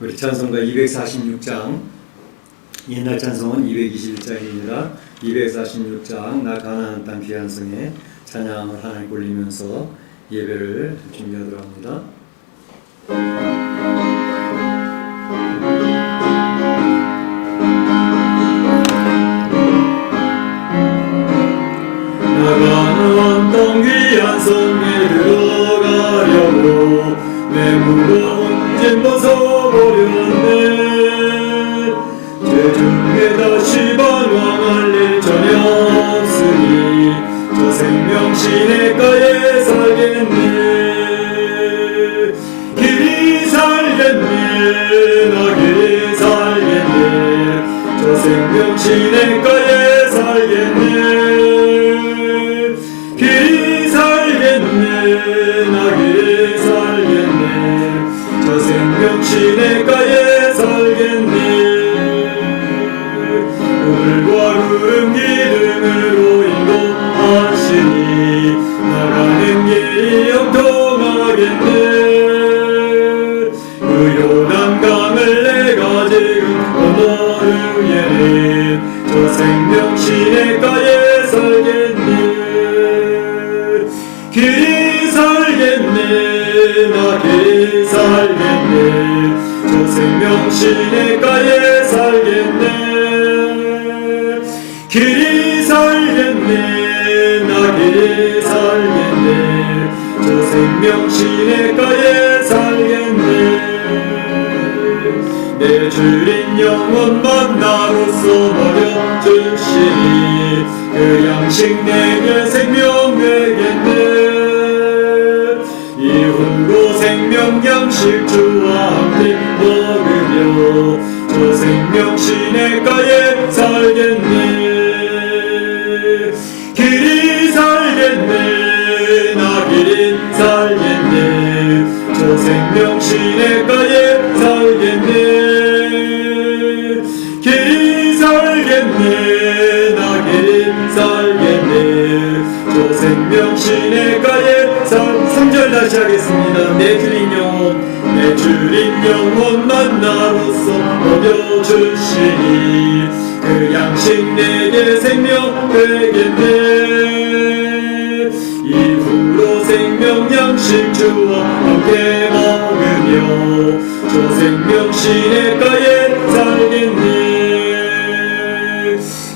우리 찬송가 246장, 옛날 찬송은 221장입니다. 246장 나 가나안 땅 귀한 성에 찬양을 하나님 올리면서 예배를 준비하도록 합니다. 나 가나안 땅 귀한 성에 들어가려고 내 무거운 짐 벗어버렸네. 제 중에 다시 반항할 일 전혀 없으니 저 생명 시냇가에 살겠네. 길이 살겠네. 나 길이 살겠네. 저 생명 시냇가에 살겠네. 길이 살겠네. 나 길이 살겠네. 저 생명 시냇가에 살겠네. 물과 구름 기둥으로 인도하시니 나가는 길이 형통하겠네. 그 요단강을 내가 지금 건너 후에는 저 생명 시냇가에 살겠네. 길이 살겠네. 나 길이 살겠네. 저 생명 시냇가에 살겠네. 길이 살겠네. 나 길이 살겠네. 저 생명 시냇가에 살겠네. 내 주린 영혼 만나로서 먹여주시니 그 양식 내게 생명 되겠네. 이후로 생명 양식 주와 함께 먹으며 저 생명 시냇가에 살겠네. 길이 살겠네. 나 길이 살겠네. 저 생명 시냇가에 살겠네. 길이 살겠네. 나 길이 살겠네. 저 생명 시냇가에 3절 다시 하겠습니다. 내 주린 영혼 만나로서 먹여주시니 그 양식 내게 생명 되겠네. 이후로 생명 양식 주와 함께 먹으며 저 생명 시냇가에 살겠네.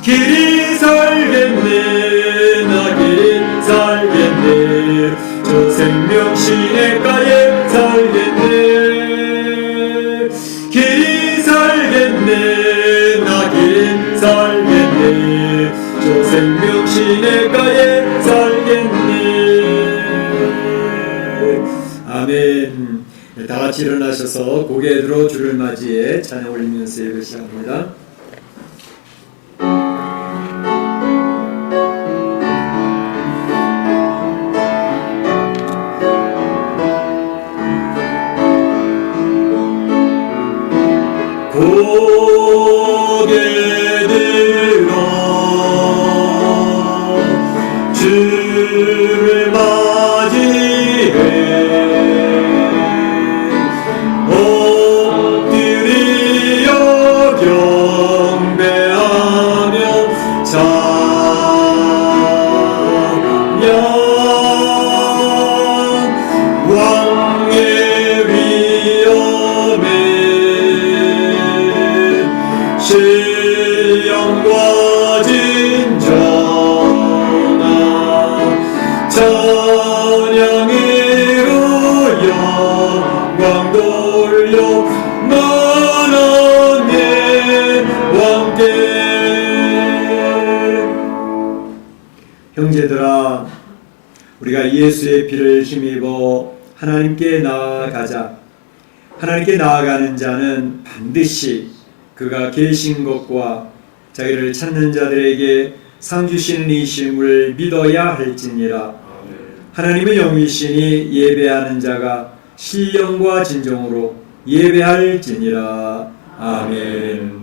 길이 살겠네. 나 길이 살겠네. 저 생명 시냇가에 살겠네. 길이 살겠네. 나 길이 살겠네. 저 생명 시냇가에 살겠네. 아멘. 다 같이 일어나셔서 고개 들어 주를 맞이해 찬양 올리면서 예배 시작합니다. 고개 들어 주를 맞이해 엎드려 경배하며 찬양 왕의 위엄에 신령과 진정한 찬양으로 영광 돌려 만왕의 왕께. 형제들아, 우리가 예수의 피를 힘입어 하나님께 나아가자. 하나님께 나아가는 자는 반드시 그가 계신 것과 자기를 찾는 자들에게 상 주시는 이심을 믿어야 할지니라. 하나님의 영이시니 예배하는 자가 신령과 진정으로 예배할지니라. 아멘.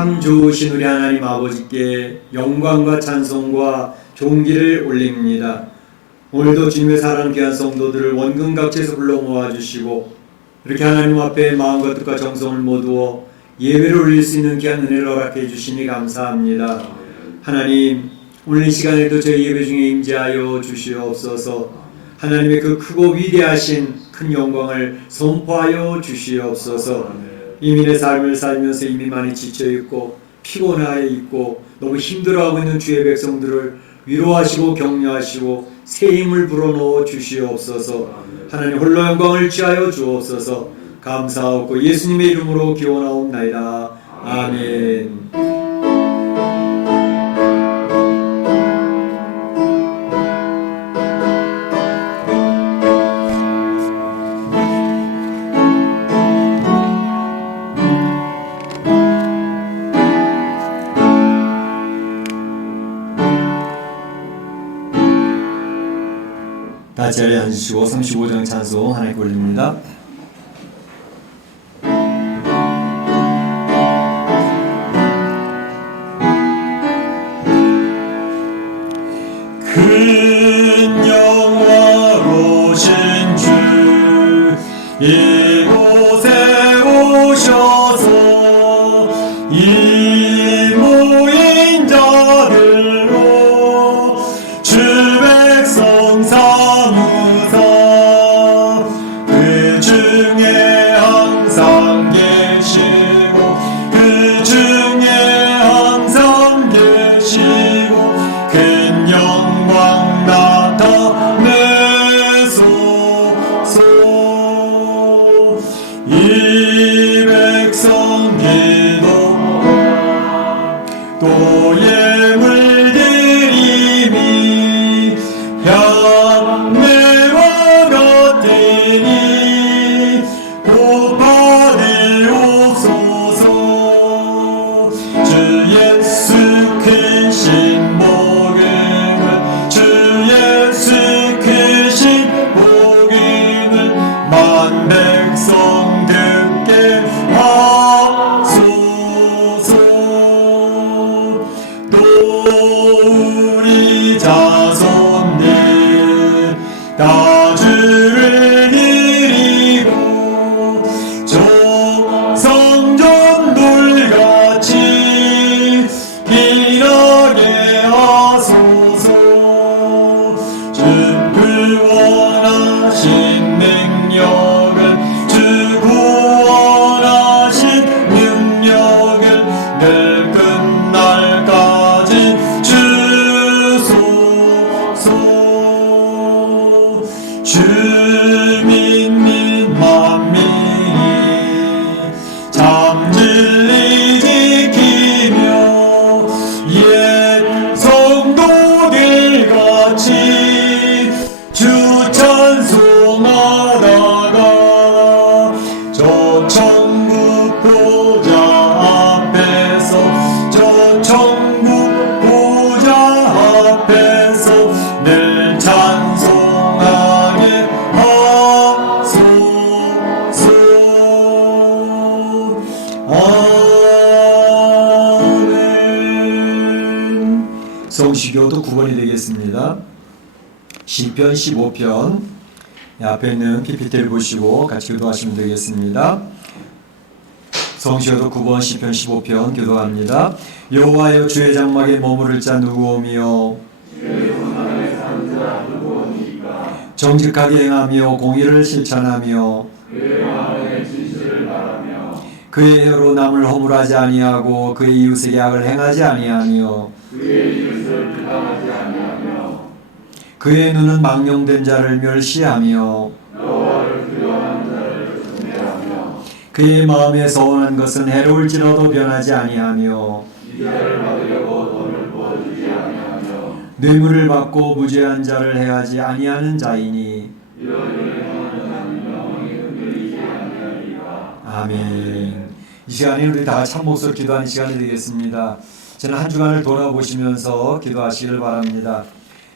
참 좋으신 우리 하나님 아버지께 영광과 찬송과 존귀를 올립니다. 오늘도 주님의 사랑하는 귀한 성도들을 원근 각지에서 불러 모아주시고 이렇게 하나님 앞에 마음과 뜻과 정성을 모두어 예배를 올릴 수 있는 귀한 은혜를 허락해 주시니 감사합니다. 하나님, 오늘 이 시간에도 저희 예배 중에 임재하여 주시옵소서. 하나님의 그 크고 위대하신 큰 영광을 선포하여 주시옵소서. 이민의 삶을 살면서 이미 많이 지쳐있고 피곤하여 있고 너무 힘들어하고 있는 주의 백성들을 위로하시고 격려하시고 새 힘을 불어넣어 주시옵소서. 하나님 홀로 영광을 취하여 주옵소서. 감사하고 예수님의 이름으로 기원하옵나이다. 아멘. 다 자리에 앉으시고 35장 찬송 하나님께 올립니다. 큰 영화로신 주 이곳에 오셔서 이 모인 자들로 주 백성 삼으사 그 중에 항상 계시고 그 중에 항상 계시고 큰 영광 나타내소서. 이 백성 기도 또 예물 드림이 향내와 같으니 곧 받으옵소서. 주 예수 크신 복음을 주 예수 크신 복음을 만 백성 듣게 하소서. 또 우리 자손들 다 주를 드리고 정성전 돌같이 일하게 하소서. 주 구원하신 능력은 주 구원하신 능력은 늘 끝날까지 주소서. 주민민 만민이 참 진리 지키며 옛 성도들 같이 주 찬송하다가 저 천국 보좌 앞에서 저 천국 보좌 앞에서 늘 찬송하게 하소서. 아멘. 성시교도 9번이 되겠습니다. 시편 15편 앞에 있는 PPT를 보시고 같이 기도하시면 되겠습니다. 성시교도 9번 시편 15편 기도합니다. 여호와여 주의 장막에 머무를 자 누구오며 정직하게 행하며 공의를 실천하며 그의 혀로 남을 허물하지 아니하고 그의 이웃에게 악을 행하지 아니하며 그의 눈은 망령된 자를 멸시하며 그의 마음에 서운한 것은 해로울지라도 변하지 아니하며 뇌물을 받고 무죄한 자를 해하지 아니하는 자이니. 아멘. 이 시간에 우리 다 같이 한 목소리로 기도하는 시간이 되겠습니다. 저는 한 주간을 돌아보시면서 기도하시길 바랍니다.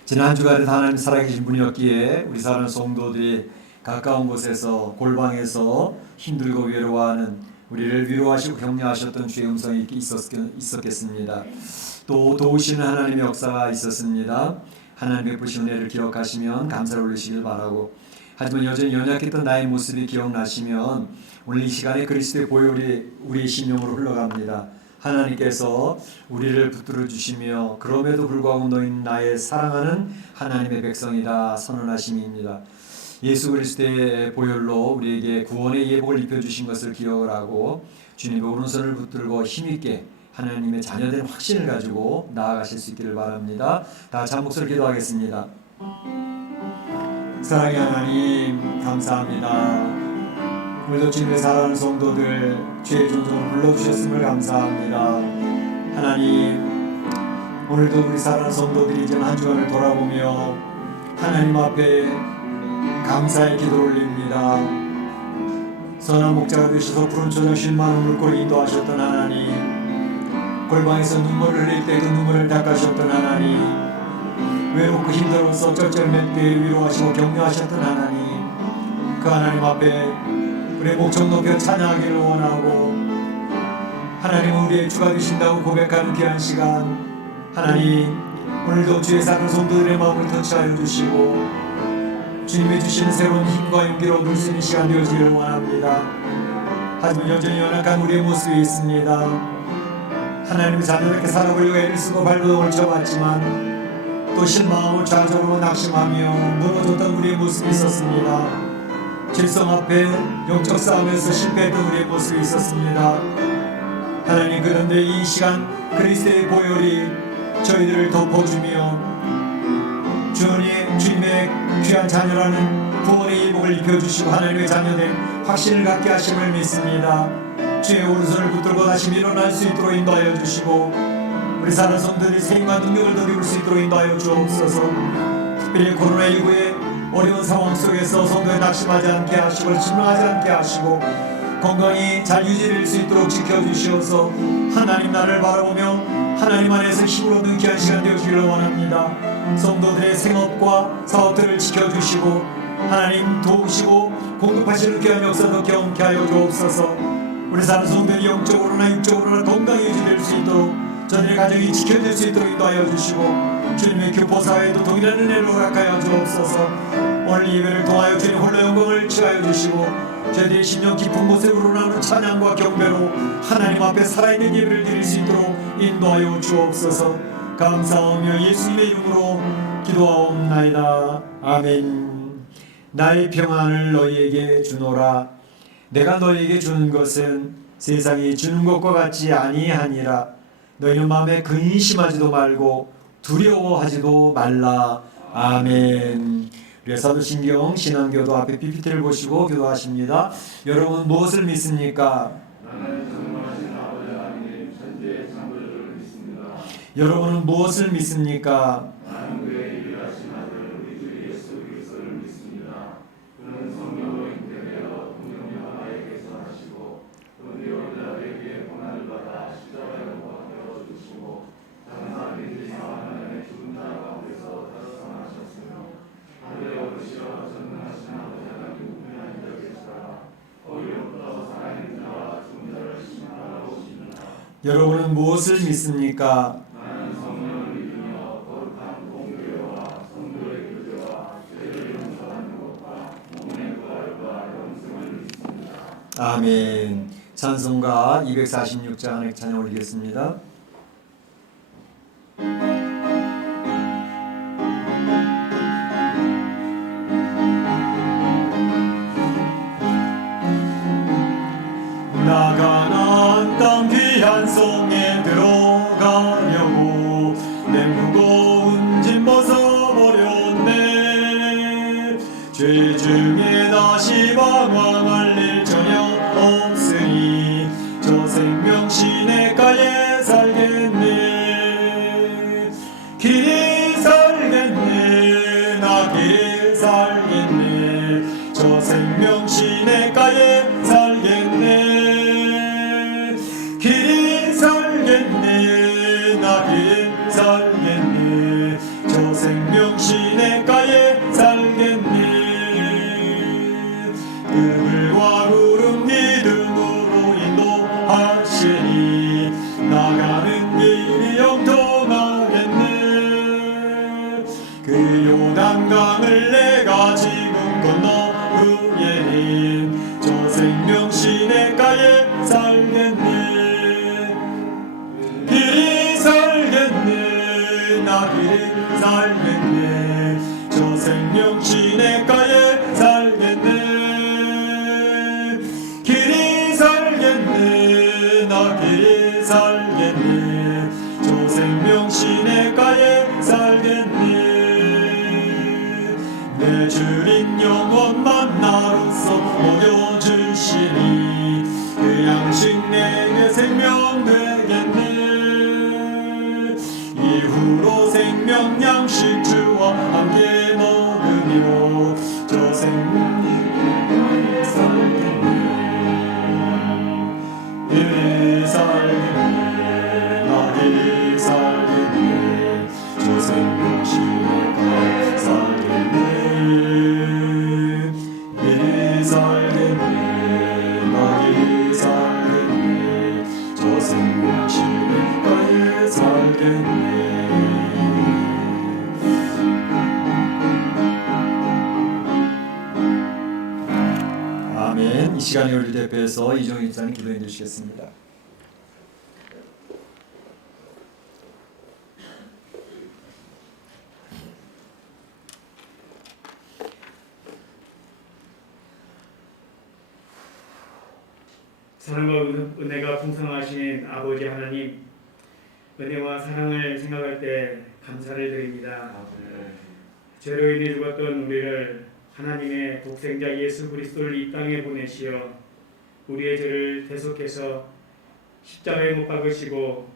지난 한 주간에 하나님 살아계신 분이었기에 우리 사랑하는 성도들이 가까운 곳에서 골방에서 힘들고 외로워하는 우리를 위로하시고 격려하셨던 주의 음성이 있었겠습니다. 또 도우시는 하나님의 역사가 있었습니다. 하나님의 베푸신 은혜를 기억하시면 감사를 올리시길 바라고, 하지만 여전히 연약했던 나의 모습이 기억나시면 오늘 이 시간에 그리스도의 보혈이 우리의 심령으로 흘러갑니다. 하나님께서 우리를 붙들어 주시며 그럼에도 불구하고 너희는 나의 사랑하는 하나님의 백성이다 선언하심입니다. 예수 그리스도의 보혈로 우리에게 구원의 예복을 입혀주신 것을 기억을 하고 주님의 오른손을 붙들고 힘있게 하나님의 자녀된 확신을 가지고 나아가실 수 있기를 바랍니다. 다 같이 한 목소리 기도하겠습니다. 사랑의 하나님 감사합니다. 오늘도 주님의 사랑하는 성도들 주의 존성을 불러주셨음을 감사합니다. 하나님, 오늘도 우리 사랑하는 성도들이 이제 한 주간을 돌아보며 하나님 앞에 감사의 기도를 올립니다. 선한 목자가 되셔서 푸른 초장 쉴 만한 물고기 인도하셨던 하나님, 골방에서 눈물을 흘릴 때 그 눈물을 닦아주셨던 하나님, 외롭고 힘들어서 쩔쩔맬 때 위로하시고 격려하셨던 하나님, 그 하나님 앞에 우리의 목청 높여 찬양하기를 원하고, 하나님은 우리의 주가 되신다고 고백하는 귀한 시간, 하나님 오늘도 주의 사랑하는 성도들의 마음을 터치하여 주시고 주님이 주시는 새로운 힘과 용기로 누릴 수 있는 시간 되어지기를 원합니다. 하지만 여전히 연약한 우리의 모습이 있습니다. 하나님의 자녀답게 살아보려고 애를 쓰고 발버둥을 쳐봤지만 또 실망하고 좌절하고 낙심하며 무너졌던 우리의 모습이 있었습니다. 질성 앞에 영적 싸움에서 실패했던 우리의 모습이 있었습니다. 하나님, 그런데 이 시간 그리스도의 보혈이 저희들을 덮어주며 주님의 귀한 자녀라는 구원의 예복을 입혀주시고 하나님의 자녀된 확신을 갖게 하심을 믿습니다. 주의 오른손을 붙들고 다시 일어날 수 있도록 인도하여 주시고 우리 사는 성도들이 생명과 능력을 더 입을 수 있도록 인도하여 주옵소서. 특별히 코로나19의 어려운 상황 속에서 성도에 낙심하지 않게 하시고 실망하지 않게 하시고 건강히 잘 유지될 수 있도록 지켜주시어서 하나님 나를 바라보며 하나님 안에서 힘을 얻는 귀한 시간 되어주기를 원합니다. 성도들의 생업과 사업들을 지켜주시고 하나님 도우시고 공급하시는 귀한 역사도 경험케 하여 주옵소서. 우리 사는 성도들이 영적으로나 육적으로나 건강히 유지될 수 있도록 저들의 가정이 지켜질 수 있도록 인도하여 주시고 주님의 교포사회도 동일한 은혜로 허락하여 주옵소서. 오늘 예배를 통하여 주님 홀로 영광을 취하여 주시고 저희들의 심령 깊은 곳에 우러나오는 찬양과 경배로 하나님 앞에 살아있는 예배를 드릴 수 있도록 인도하여 주옵소서. 감사하며 예수님의 이름으로 기도하옵나이다. 아멘. 나의 평안을 너희에게 주노라. 내가 너희에게 주는 것은 세상이 주는 것과 같지 아니하니라. 너희는 마음에 근심하지도 말고 두려워하지도 말라. 아멘. 우리 사도신경 신앙교도 앞에 PPT를 보시고 교도하십니다. 여러분 무엇을 믿습니까? 여러분은 무엇을 믿습니까? 여러분은 무엇을 믿습니까? 아멘. 찬송가 246장 찬양 올리겠습니다. 나가난 땅 귀한 성에 들어가려고 내 무거운 짐 벗어버렸네. 죄 중에 다시 방황할 일 전혀 없으니 저 생명 시냇가에 살겠네. 길이 살겠네. 나 길이 살겠네. 저 생명 시냇가에 살겠네. 길이 살겠네. 나 길 살겠네. 저 생명 시냇가에 살겠네. 그물과 구름 믿음으로 인도 건너 후예인 저 생명 시냇가에 살겠네. 길이 살겠네. 나 길이 살겠네. 저 생명 시냇가에 살겠네. 길이 살겠네. 나 길이 살겠네. 저 생명 시냇가에 살겠네. 내 주님 영원만 나로서 먹여주시니 그 양식 내게 생명 되겠네. 이후로 생명 양식 주와 함께 먹으며 저 생명 살겠네. 이 살겠네. 나 이 살겠네. 저 생명 시냇가에 살겠네. 이 살겠네. 나 이 살겠네. 저 생명 시냇가에 살겠네. 아멘. 이 시간에 우리 대표해서 이종희 집사님 기도해 주시겠습니다. 사랑과 은혜가 풍성하신 아버지 하나님, 은혜와 사랑을 생각할 때 감사를 드립니다. 죄로 인해 죽었던 우리를 하나님의 독생자 예수 그리스도를 이 땅에 보내시어 우리의 죄를 대속해서 십자가에 못 박으시고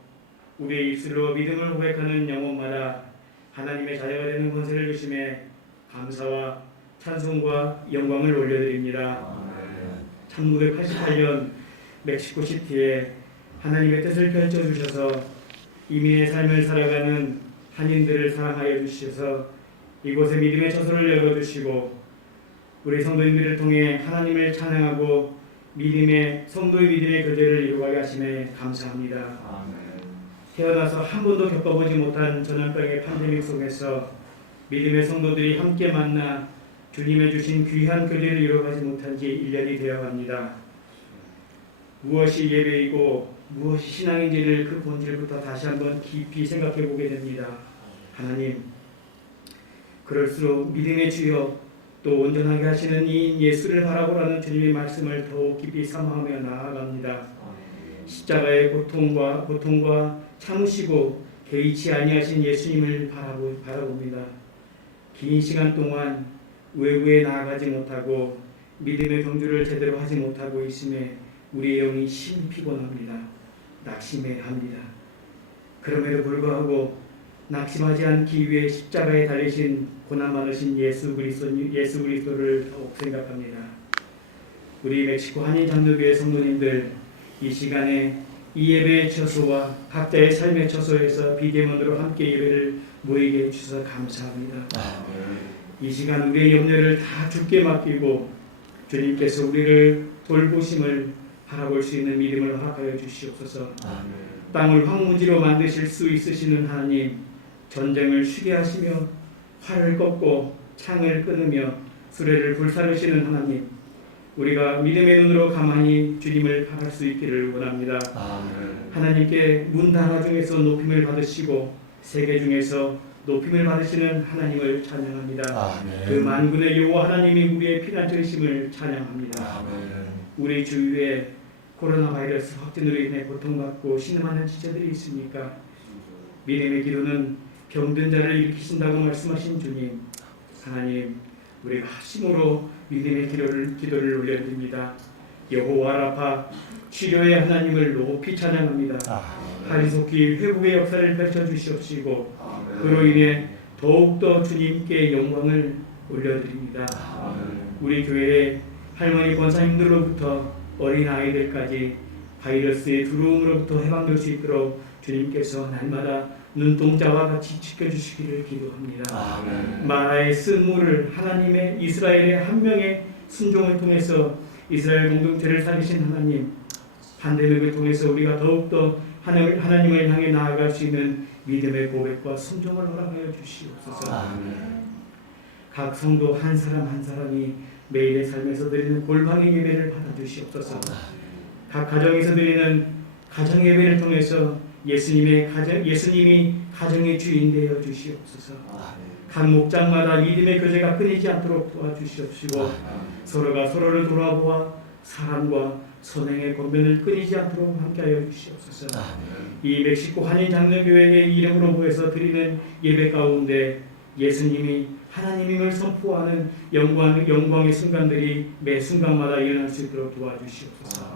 우리의 입술로 믿음을 고백하는 영혼마다 하나님의 자녀가 되는 권세를 주심에 감사와 찬송과 영광을 올려드립니다. 1988년 멕시코시티에 하나님의 뜻을 펼쳐주셔서 이민의 삶을 살아가는 한인들을 사랑하여 주셔서 이곳에 믿음의 처소를 열어주시고 우리 성도님들을 통해 하나님을 찬양하고 믿음의 성도의 믿음의 교제를 이루게 하심에 감사합니다. 태어나서 한 번도 겪어보지 못한 전염병의 팬데믹 속에서 믿음의 성도들이 함께 만나 주님의 주신 귀한 교제를 이루어가지 못한 지 1년이 되어갑니다. 무엇이 예배이고 무엇이 신앙인지를 그 본질부터 다시 한번 깊이 생각해 보게 됩니다. 하나님, 그럴수록 믿음의 주여 또 온전하게 하시는 이인 예수를 바라보라는 주님의 말씀을 더욱 깊이 사모하며 나아갑니다. 십자가의 고통과 참으시고 개의치 아니하신 예수님을 바라봅니다. 긴 시간 동안 외부에 나아가지 못하고 믿음의 경주를 제대로 하지 못하고 있음에 우리의 영이 심히 피곤합니다. 낙심해합니다. 그럼에도 불구하고 낙심하지 않기 위해 십자가에 달리신 고난 많으신 예수 그리스도를 더욱 생각합니다. 우리 멕시코 한인 장로교회 성도님들 이 시간에 이 예배의 처소와 각자의 삶의 처소에서 비대면으로 함께 예배를 모이게 해주셔서 감사합니다. 이 시간 우리의 염려를 다 주께 맡기고 주님께서 우리를 돌보심을 바라볼 수 있는 믿음을 허락하여 주시옵소서. 땅을 황무지로 만드실 수 있으시는 하나님, 전쟁을 쉬게 하시며 활을 꺾고 창을 끊으며 수레를 불사르시는 하나님, 우리가 믿음의 눈으로 가만히 주님을 바랄 수 있기를 원합니다. 하나님께 문나라 중에서 높임을 받으시고 세계 중에서 높임을 받으시는 하나님을 찬양합니다. 그 만군의 여호와 하나님이 우리의 피난처이심을 찬양합니다. 우리 주위에 코로나 바이러스 확진으로 인해 고통받고 신음하는 지체들이 있습니까? 믿음의 기도는 병든 자를 일으키신다고 말씀하신 주님, 하나님, 우리가 합심으로 믿음의 기도를 올려드립니다. 여호와 라파, 치료의 하나님을 높이 찬양합니다. 하리속히 회복의 역사를 펼쳐주시옵시고 그로 인해 더욱더 주님께 영광을 올려드립니다. 우리 교회의 할머니 권사님들로부터 어린아이들까지 바이러스의 두려움으로부터 해방될 수 있도록 주님께서 날마다 눈동자와 같이 지켜주시기를 기도합니다. 마라의 쓴물을 하나님의 이스라엘의 한 명의 순종을 통해서 이스라엘 공동체를 살리신 하나님, 팬데믹을 통해서 우리가 더욱더 하나님을 향해 나아갈 수 있는 믿음의 고백과 순종을 허락하여 주시옵소서. 각 성도 한 사람 한 사람이 매일의 삶에서 드리는 골방의 예배를 받아주시옵소서. 각 가정에서 드리는 가정 예배를 통해서 예수님이 가정의 주인 되어 주시옵소서. 각 목장마다 믿음의 교제가 끊이지 않도록 도와주시옵시고 서로가 서로를 돌아보아 사랑과 선행의 권면을 끊이지 않도록 함께하여 주시옵소서. 이 멕시코 한인 장로교회의 이름으로 모여서 드리는 예배 가운데 예수님이 하나님임을 선포하는 영광의 순간들이 매 순간마다 일어날 수 있도록 도와주시옵소서.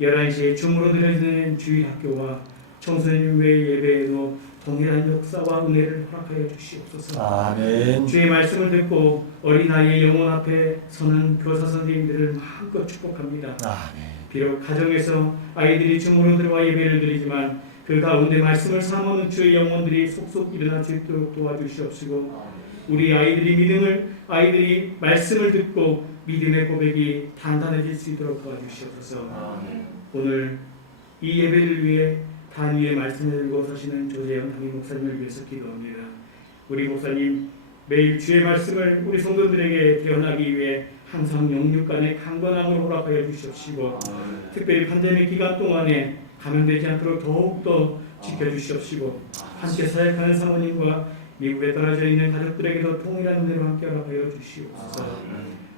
11시에 줌으로 드려지는 주일학교와 청소년교회 예배에도 동일한 역사와 은혜를 허락하여 주시옵소서. 아멘. 주의 말씀을 듣고 어린아이의 영혼 앞에 서는 교사 선생님들을 마음껏 축복합니다. 아멘. 비록 가정에서 아이들이 줌으로 들어와 예배를 드리지만 그 가운데 말씀을 사모하는 주의 영혼들이 속속 일어날 수 있도록 도와주시옵시고 우리 아이들이 말씀을 듣고 믿음의 고백이 단단해질 수 있도록 도와주시옵소서. 오늘 이 예배를 위해 단위의 말씀을 들고 서시는 조재현 담임 목사님을 위해서 기도합니다. 우리 목사님 매일 주의 말씀을 우리 성도들에게 대언하기 위해 항상 영육간의 강건함을 허락하여 주시옵시고 특별히 팬데믹 기간 동안에 감염되지 않도록 더욱더 지켜주시옵시고 함께 사역하는 사모님과 미국에 떨어져 있는 가족들에게도 통일한 은혜로 함께 허락하여 주시옵소서.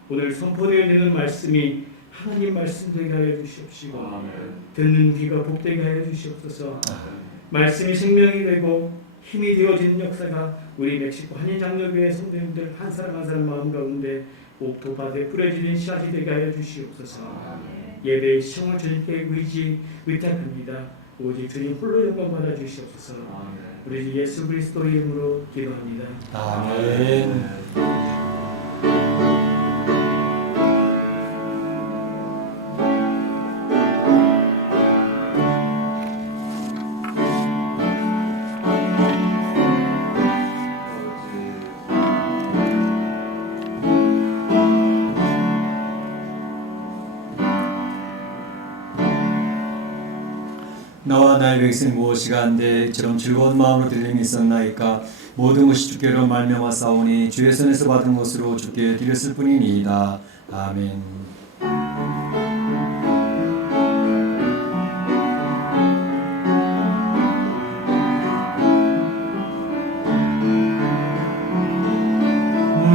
오늘 선포되어야 되는 말씀이 하나님 말씀 되게 하여 주시옵시고 듣는 귀가 복되게 하여 주시옵소서. 말씀이 생명이 되고 힘이 되어지는 역사가 우리 멕시코 한인 장로교회 성도님들 한 사람 한 사람 마음 가운데 옥토밭에 뿌려지는 씨앗이 되게 하여 주시옵소서. 예배의 시청을 주님께 의탁합니다. 오직 주님 홀로 영광 받아 주시옵소서. 우리 주 예수 그리스도 이름으로 기도합니다. 아멘. 나와 나의 백성이 무엇이가 한데 이처럼 즐거운 마음으로 들림이 있었나이까. 모든 것이 주께로 말미암아 싸우니 주의 손에서 받은 것으로 주께 드렸을 뿐이니이다. 아멘.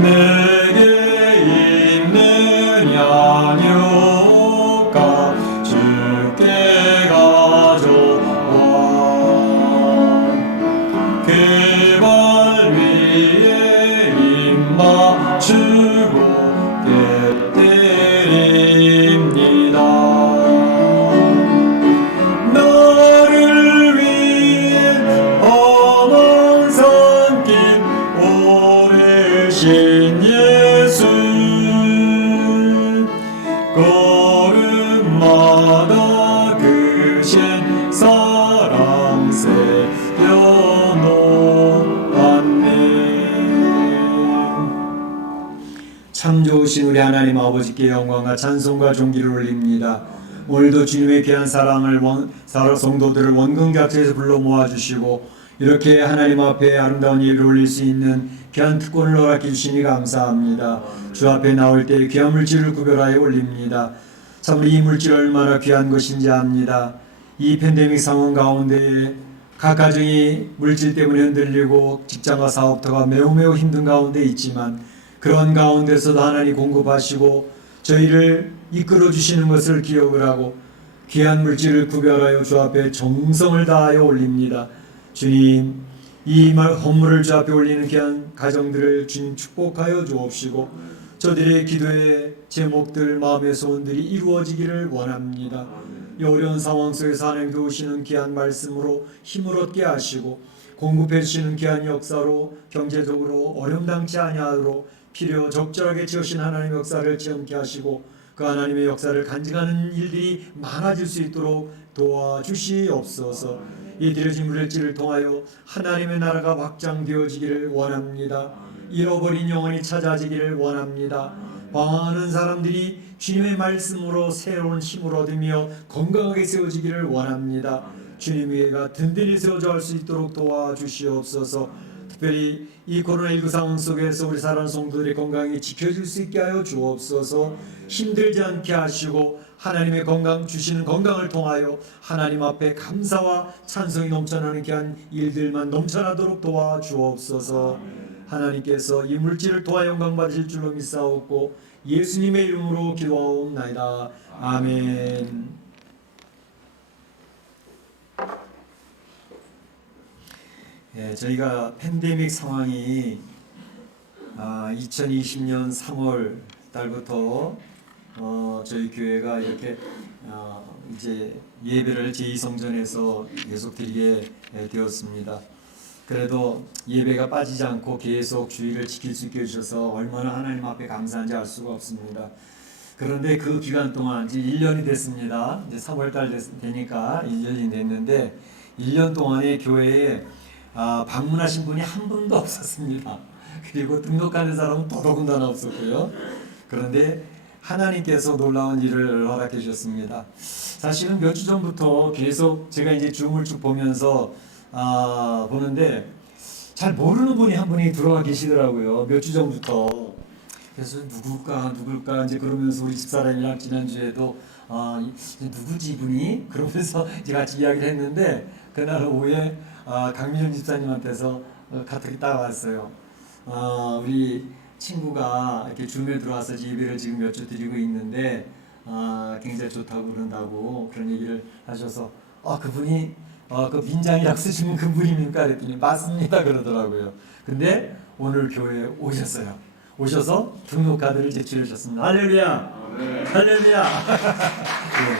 내게 있느냐 유가 주께 가져와 그발 위에 입 맞추고 깨뜨립니다. 나를 위해 어망 삼긴 오르신 예수 걸음마다 그신 사랑 새겨놓았네. 참 좋으신 우리 하나님 아버지께 영광과 찬송과 존귀를 올립니다. 오늘도 주님의 귀한 사랑을 성도들을 원근각지에서 불러 모아주시고 이렇게 하나님 앞에 아름다운 예배를 올릴 수 있는 귀한 특권을 허락해 주시니 감사합니다. 주 앞에 나올 때 귀한 물질을 구별하여 올립니다. 참 이 물질이 얼마나 귀한 것인지 압니다. 이 팬데믹 상황 가운데 각 가정이 물질 때문에 흔들리고 직장과 사업터가 매우 힘든 가운데 있지만 그런 가운데서도 하나님 공급하시고 저희를 이끌어 주시는 것을 기억을 하고 귀한 물질을 구별하여 주 앞에 정성을 다하여 올립니다. 주님, 이 헌물을 주 앞에 올리는 귀한 가정들을 주님 축복하여 주옵시고 저들의 기도의 제목들, 마음의 소원들이 이루어지기를 원합니다. 이 어려운 상황 속에서 하나님 도우시는 귀한 말씀으로 힘을 얻게 하시고 공급해 주시는 귀한 역사로 경제적으로 어려움당치 아니하도록 필요 적절하게 지으신 하나님의 역사를 체험케 하시고 그 하나님의 역사를 간증하는 일들이 많아질 수 있도록 도와주시옵소서. 이 드려진 물질을 통하여 하나님의 나라가 확장되어지기를 원합니다. 잃어버린 영혼이 찾아지기를 원합니다. 방황하는 사람들이 주님의 말씀으로 새로운 힘을 얻으며 건강하게 세워지기를 원합니다. 주님의 의가 든든히 세워져 갈 수 있도록 도와주시옵소서. 특별히 이 코로나19 상황 속에서 우리 사랑하는 성도들의 건강이 지켜질 수 있게 하여 주옵소서. 힘들지 않게 하시고 하나님의 건강 주시는 건강을 통하여 하나님 앞에 감사와 찬송이 넘쳐나는 귀한 일들만 넘쳐나도록 도와주옵소서. 하나님께서 이 물질을 도와 영광 받으실 줄로 믿사옵고 예수님의 이름으로 기도하옵나이다. 아멘. 예, 저희가 팬데믹 상황이 2020년 3월 달부터 저희 교회가 이렇게 이제 예배를 제2성전에서 계속 드리게 되었습니다. 그래도 예배가 빠지지 않고 계속 주의를 지킬 수 있게 해주셔서 얼마나 하나님 앞에 감사한지 알 수가 없습니다. 그런데 그 기간 동안 이제 1년이 됐습니다. 이제 3월달 되니까 1년이 됐는데 1년 동안에 교회에 방문하신 분이 한 분도 없었습니다. 그리고 등록하는 사람은 더더군다나 없었고요. 그런데 하나님께서 놀라운 일을 허락해 주셨습니다. 사실은 몇 주 전부터 계속 제가 이제 줌을 쭉 보면서 보는데 잘 모르는 분이 한 분이 들어와 계시더라고요. 몇 주 전부터. 그래서 누굴까 이제 그러면서 우리 집사람이랑 지난주에도 누구지 이분이? 그러면서 이제 같이 이야기를 했는데 그날 오후에 강민현 집사님한테서 카톡이 딱 왔어요. 우리 친구가 이렇게 줌에 들어와서 예배를 지금 몇 주 드리고 있는데 굉장히 좋다고 그런다고 그런 얘기를 하셔서 그분이 그 민장이라고 쓰시는 그분입니까? 그랬더니 맞습니다 그러더라고요. 근데 오늘 교회에 오셨어요. 오셔서 등록 카드를 제출해 주셨습니다. 할렐루야. 네. 할렐루야. 네.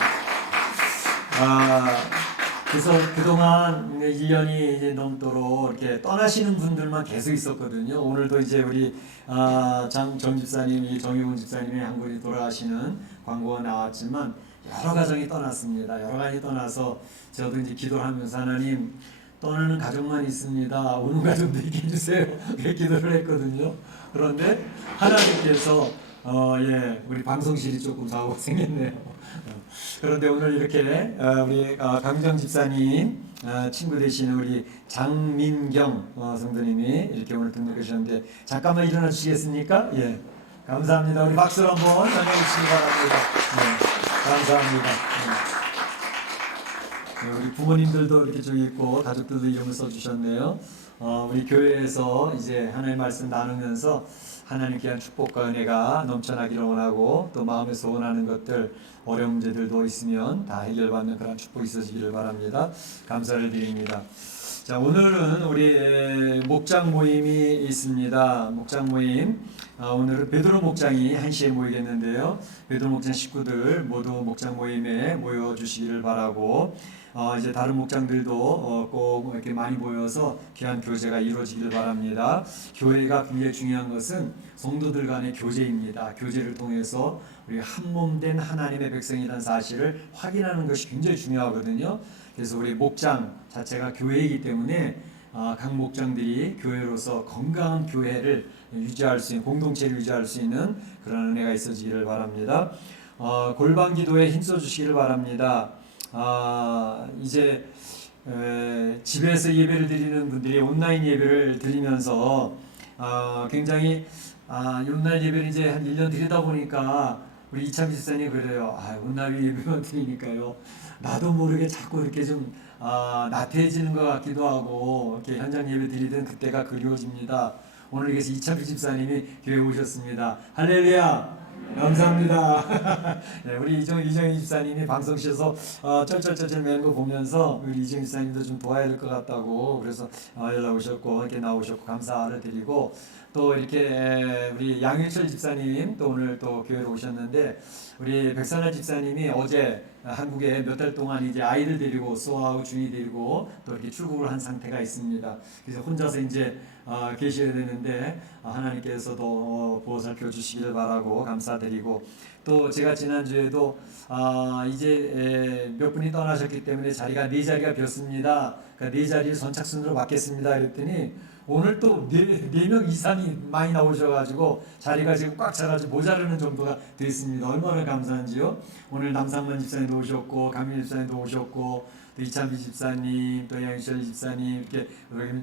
그래서 그동안 1년이 이제 넘도록 이렇게 떠나시는 분들만 계속 있었거든요. 오늘도 이제 우리 정 집사님이 정유훈 집사님이 한 분이 돌아가시는 광고가 나왔지만 여러 가정이 떠났습니다. 여러 가지 떠나서 저도 이제 기도를 하면서 하나님 떠나는 가족만 있습니다. 오는 가족도 있게 해주세요. 그렇게 기도를 했거든요. 그런데 하나님께서 우리 방송실이 조금 사고가 생겼네요. 그런데 오늘 이렇게 우리 강정 집사님 친구 되시는 우리 장민경 성도님이 이렇게 오늘 등록해 주셨는데 잠깐만 일어나 주시겠습니까? 예, 감사합니다. 우리 박수로 한번 전해 주시기 바랍니다. 네, 감사합니다. 네, 우리 부모님들도 이렇게 좀 있고 가족들도 이름을 써주셨네요. 우리 교회에서 이제 하나님의 말씀 나누면서 하나님께 한 축복과 은혜가 넘쳐나기를 원하고 또 마음에 소원하는 것들 어려운 문제들도 있으면 다 해결받는 그런 축복이 있어지기를 바랍니다. 감사를 드립니다. 자, 오늘은 우리 목장 모임이 있습니다. 목장 모임. 오늘은 베드로 목장이 1시에 모이겠는데요. 베드로 목장 식구들 모두 목장 모임에 모여주시기를 바라고 이제 다른 목장들도 꼭 이렇게 많이 모여서 귀한 교제가 이루어지기를 바랍니다. 교회가 굉장히 중요한 것은 성도들 간의 교제입니다. 교제를 통해서 우리 한 몸 된 하나님의 백성이라는 사실을 확인하는 것이 굉장히 중요하거든요. 그래서 우리 목장 자체가 교회이기 때문에 각 목장들이 교회로서 건강한 교회를 유지할 수 있는, 공동체를 유지할 수 있는 그런 은혜가 있어지기를 바랍니다. 골방 기도에 힘써 주시기를 바랍니다. 이제 집에서 예배를 드리는 분들이 온라인 예배를 드리면서 굉장히 온라인 예배를 이제 한 1년 드리다 보니까 우리 이창기 집사님 그래요. 온라인 예배만 드리니까요. 나도 모르게 자꾸 이렇게 좀 나태해지는 것 같기도 하고 이렇게 현장 예배 드리던 그때가 그리워집니다. 오늘 그래서 이창기 집사님이 교회에 오셨습니다. 할렐루야. 감사합니다. 네, 우리 이정희 집사님이 방송실에서 쩔쩔쩔쩔 매는 거 보면서 우리 이정희 집사님도 좀 도와야 될 것 같다고 그래서 연락 오셨고 이렇게 나오셨고 감사를 드리고 또 이렇게 우리 양일철 집사님 또 오늘 또 교회로 오셨는데 우리 백선아 집사님이 어제 한국에 몇 달 동안 이제 아이들 데리고 소아하고 중이 데리고 또 이렇게 출국을 한 상태가 있습니다. 그래서 혼자서 이제 계셔야 되는데 하나님께서도 보살펴 주시기를 바라고 감사드리고 또 제가 지난주에도 이제 몇 분이 떠나셨기 때문에 자리가 4자리가 비었습니다. 그러니까 4자리를 선착순으로 맡겠습니다. 그랬더니 오늘 또 4명 이상이 많이 나오셔가지고 자리가 지금 꽉 차가지고 모자르는 정도가 됐습니다. 얼마나 감사한지요. 오늘 남상만 집사님도 오셨고 강민 집사님도 오셨고 또 이찬비 집사님, 또 양희철 집사님, 이렇게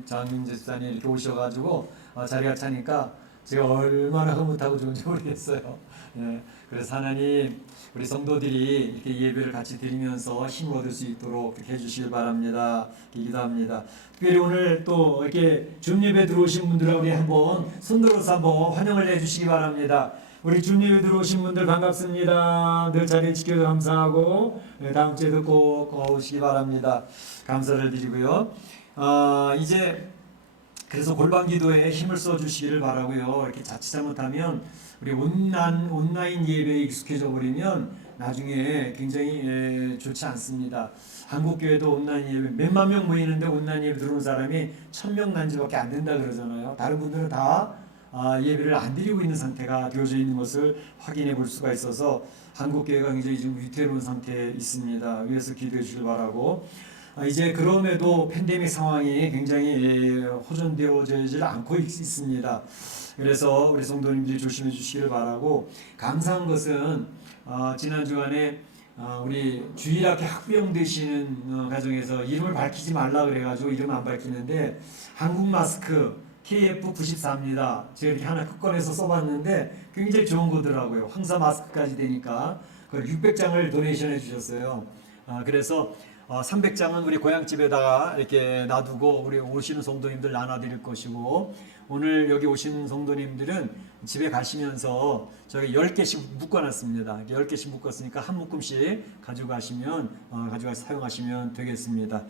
장민재 집사님 이렇게 오셔가지고 자리가 차니까 제가 얼마나 흐뭇하고 좋은지 모르겠어요. 예, 그래서 하나님 우리 성도들이 이렇게 예배를 같이 드리면서 힘을 얻을 수 있도록 그렇게 해주시길 바랍니다. 기도합니다. 특별히 오늘 또 이렇게 줌 예배 들어오신 분들하고 우리 한번 손들어서 한번 환영을 해주시기 바랍니다. 우리 줌 예배 들어오신 분들 반갑습니다. 늘 자리 지켜서 감사하고 다음 주에도 꼭 오시기 바랍니다. 감사를 드리고요. 이제 그래서 골방 기도에 힘을 써 주시기를 바라고요. 이렇게 자칫 잘못하면 우리 온라인 예배에 익숙해져 버리면 나중에 굉장히 좋지 않습니다. 한국 교회도 온라인 예배 몇만 명 모이는데 온라인 예배 들어온 사람이 1000명 난지밖에 안 된다 그러잖아요. 다른 분들은 다 예배를 안 드리고 있는 상태가 되어져 있는 것을 확인해 볼 수가 있어서 한국 교회가 굉장히 지금 위태로운 상태에 있습니다. 위에서 기도해 주길 바라고. 이제 그럼에도 팬데믹 상황이 굉장히 호전되어지질 않고 있습니다. 그래서 우리 성도님들이 조심해 주시길 바라고, 감사한 것은 지난 주간에 우리 주일학교 학부형 되시는 가정에서 이름을 밝히지 말라 그래가지고 이름 안 밝히는데 한국 마스크 KF94입니다. 제가 이렇게 하나 꺼내서 써봤는데 굉장히 좋은 거더라고요. 황사 마스크까지 되니까 그걸 600장을 도네이션 해주셨어요. 그래서 300장은 우리 고향집에다가 이렇게 놔두고 우리 오시는 성도님들 나눠드릴 것이고, 오늘 여기 오신 성도님들은 집에 가시면서 저희가 10개씩 묶어놨습니다. 10개씩 묶었으니까 한 묶음씩 가져가시면 사용하시면 되겠습니다.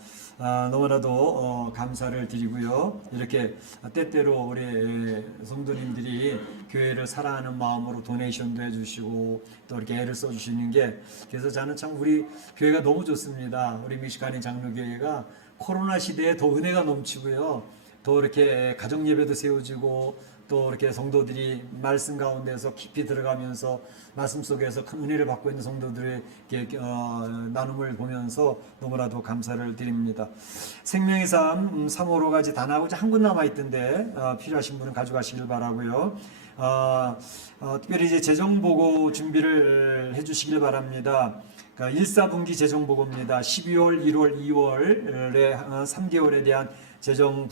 너무나도 감사를 드리고요. 이렇게 때때로 우리 성도님들이 교회를 사랑하는 마음으로 도네이션도 해주시고 또 이렇게 애를 써주시는 게, 그래서 저는 참 우리 교회가 너무 좋습니다. 우리 미시간의 장로교회가 코로나 시대에 더 은혜가 넘치고요. 또 이렇게 가정 예배도 세워지고 또 이렇게 성도들이 말씀 가운데서 깊이 들어가면서 말씀 속에서 큰 은혜를 받고 있는 성도들의 나눔을 보면서 너무나도 감사를 드립니다. 생명의 삶 3호로까지 다 나오고 한 군 남아 있던데 필요하신 분은 가져가시길 바라고요. 특별히 이제 재정 보고 준비를 해주시길 바랍니다. 1사분기 재정 보고입니다. 12월, 1월, 2월에 3개월에 대한 재정을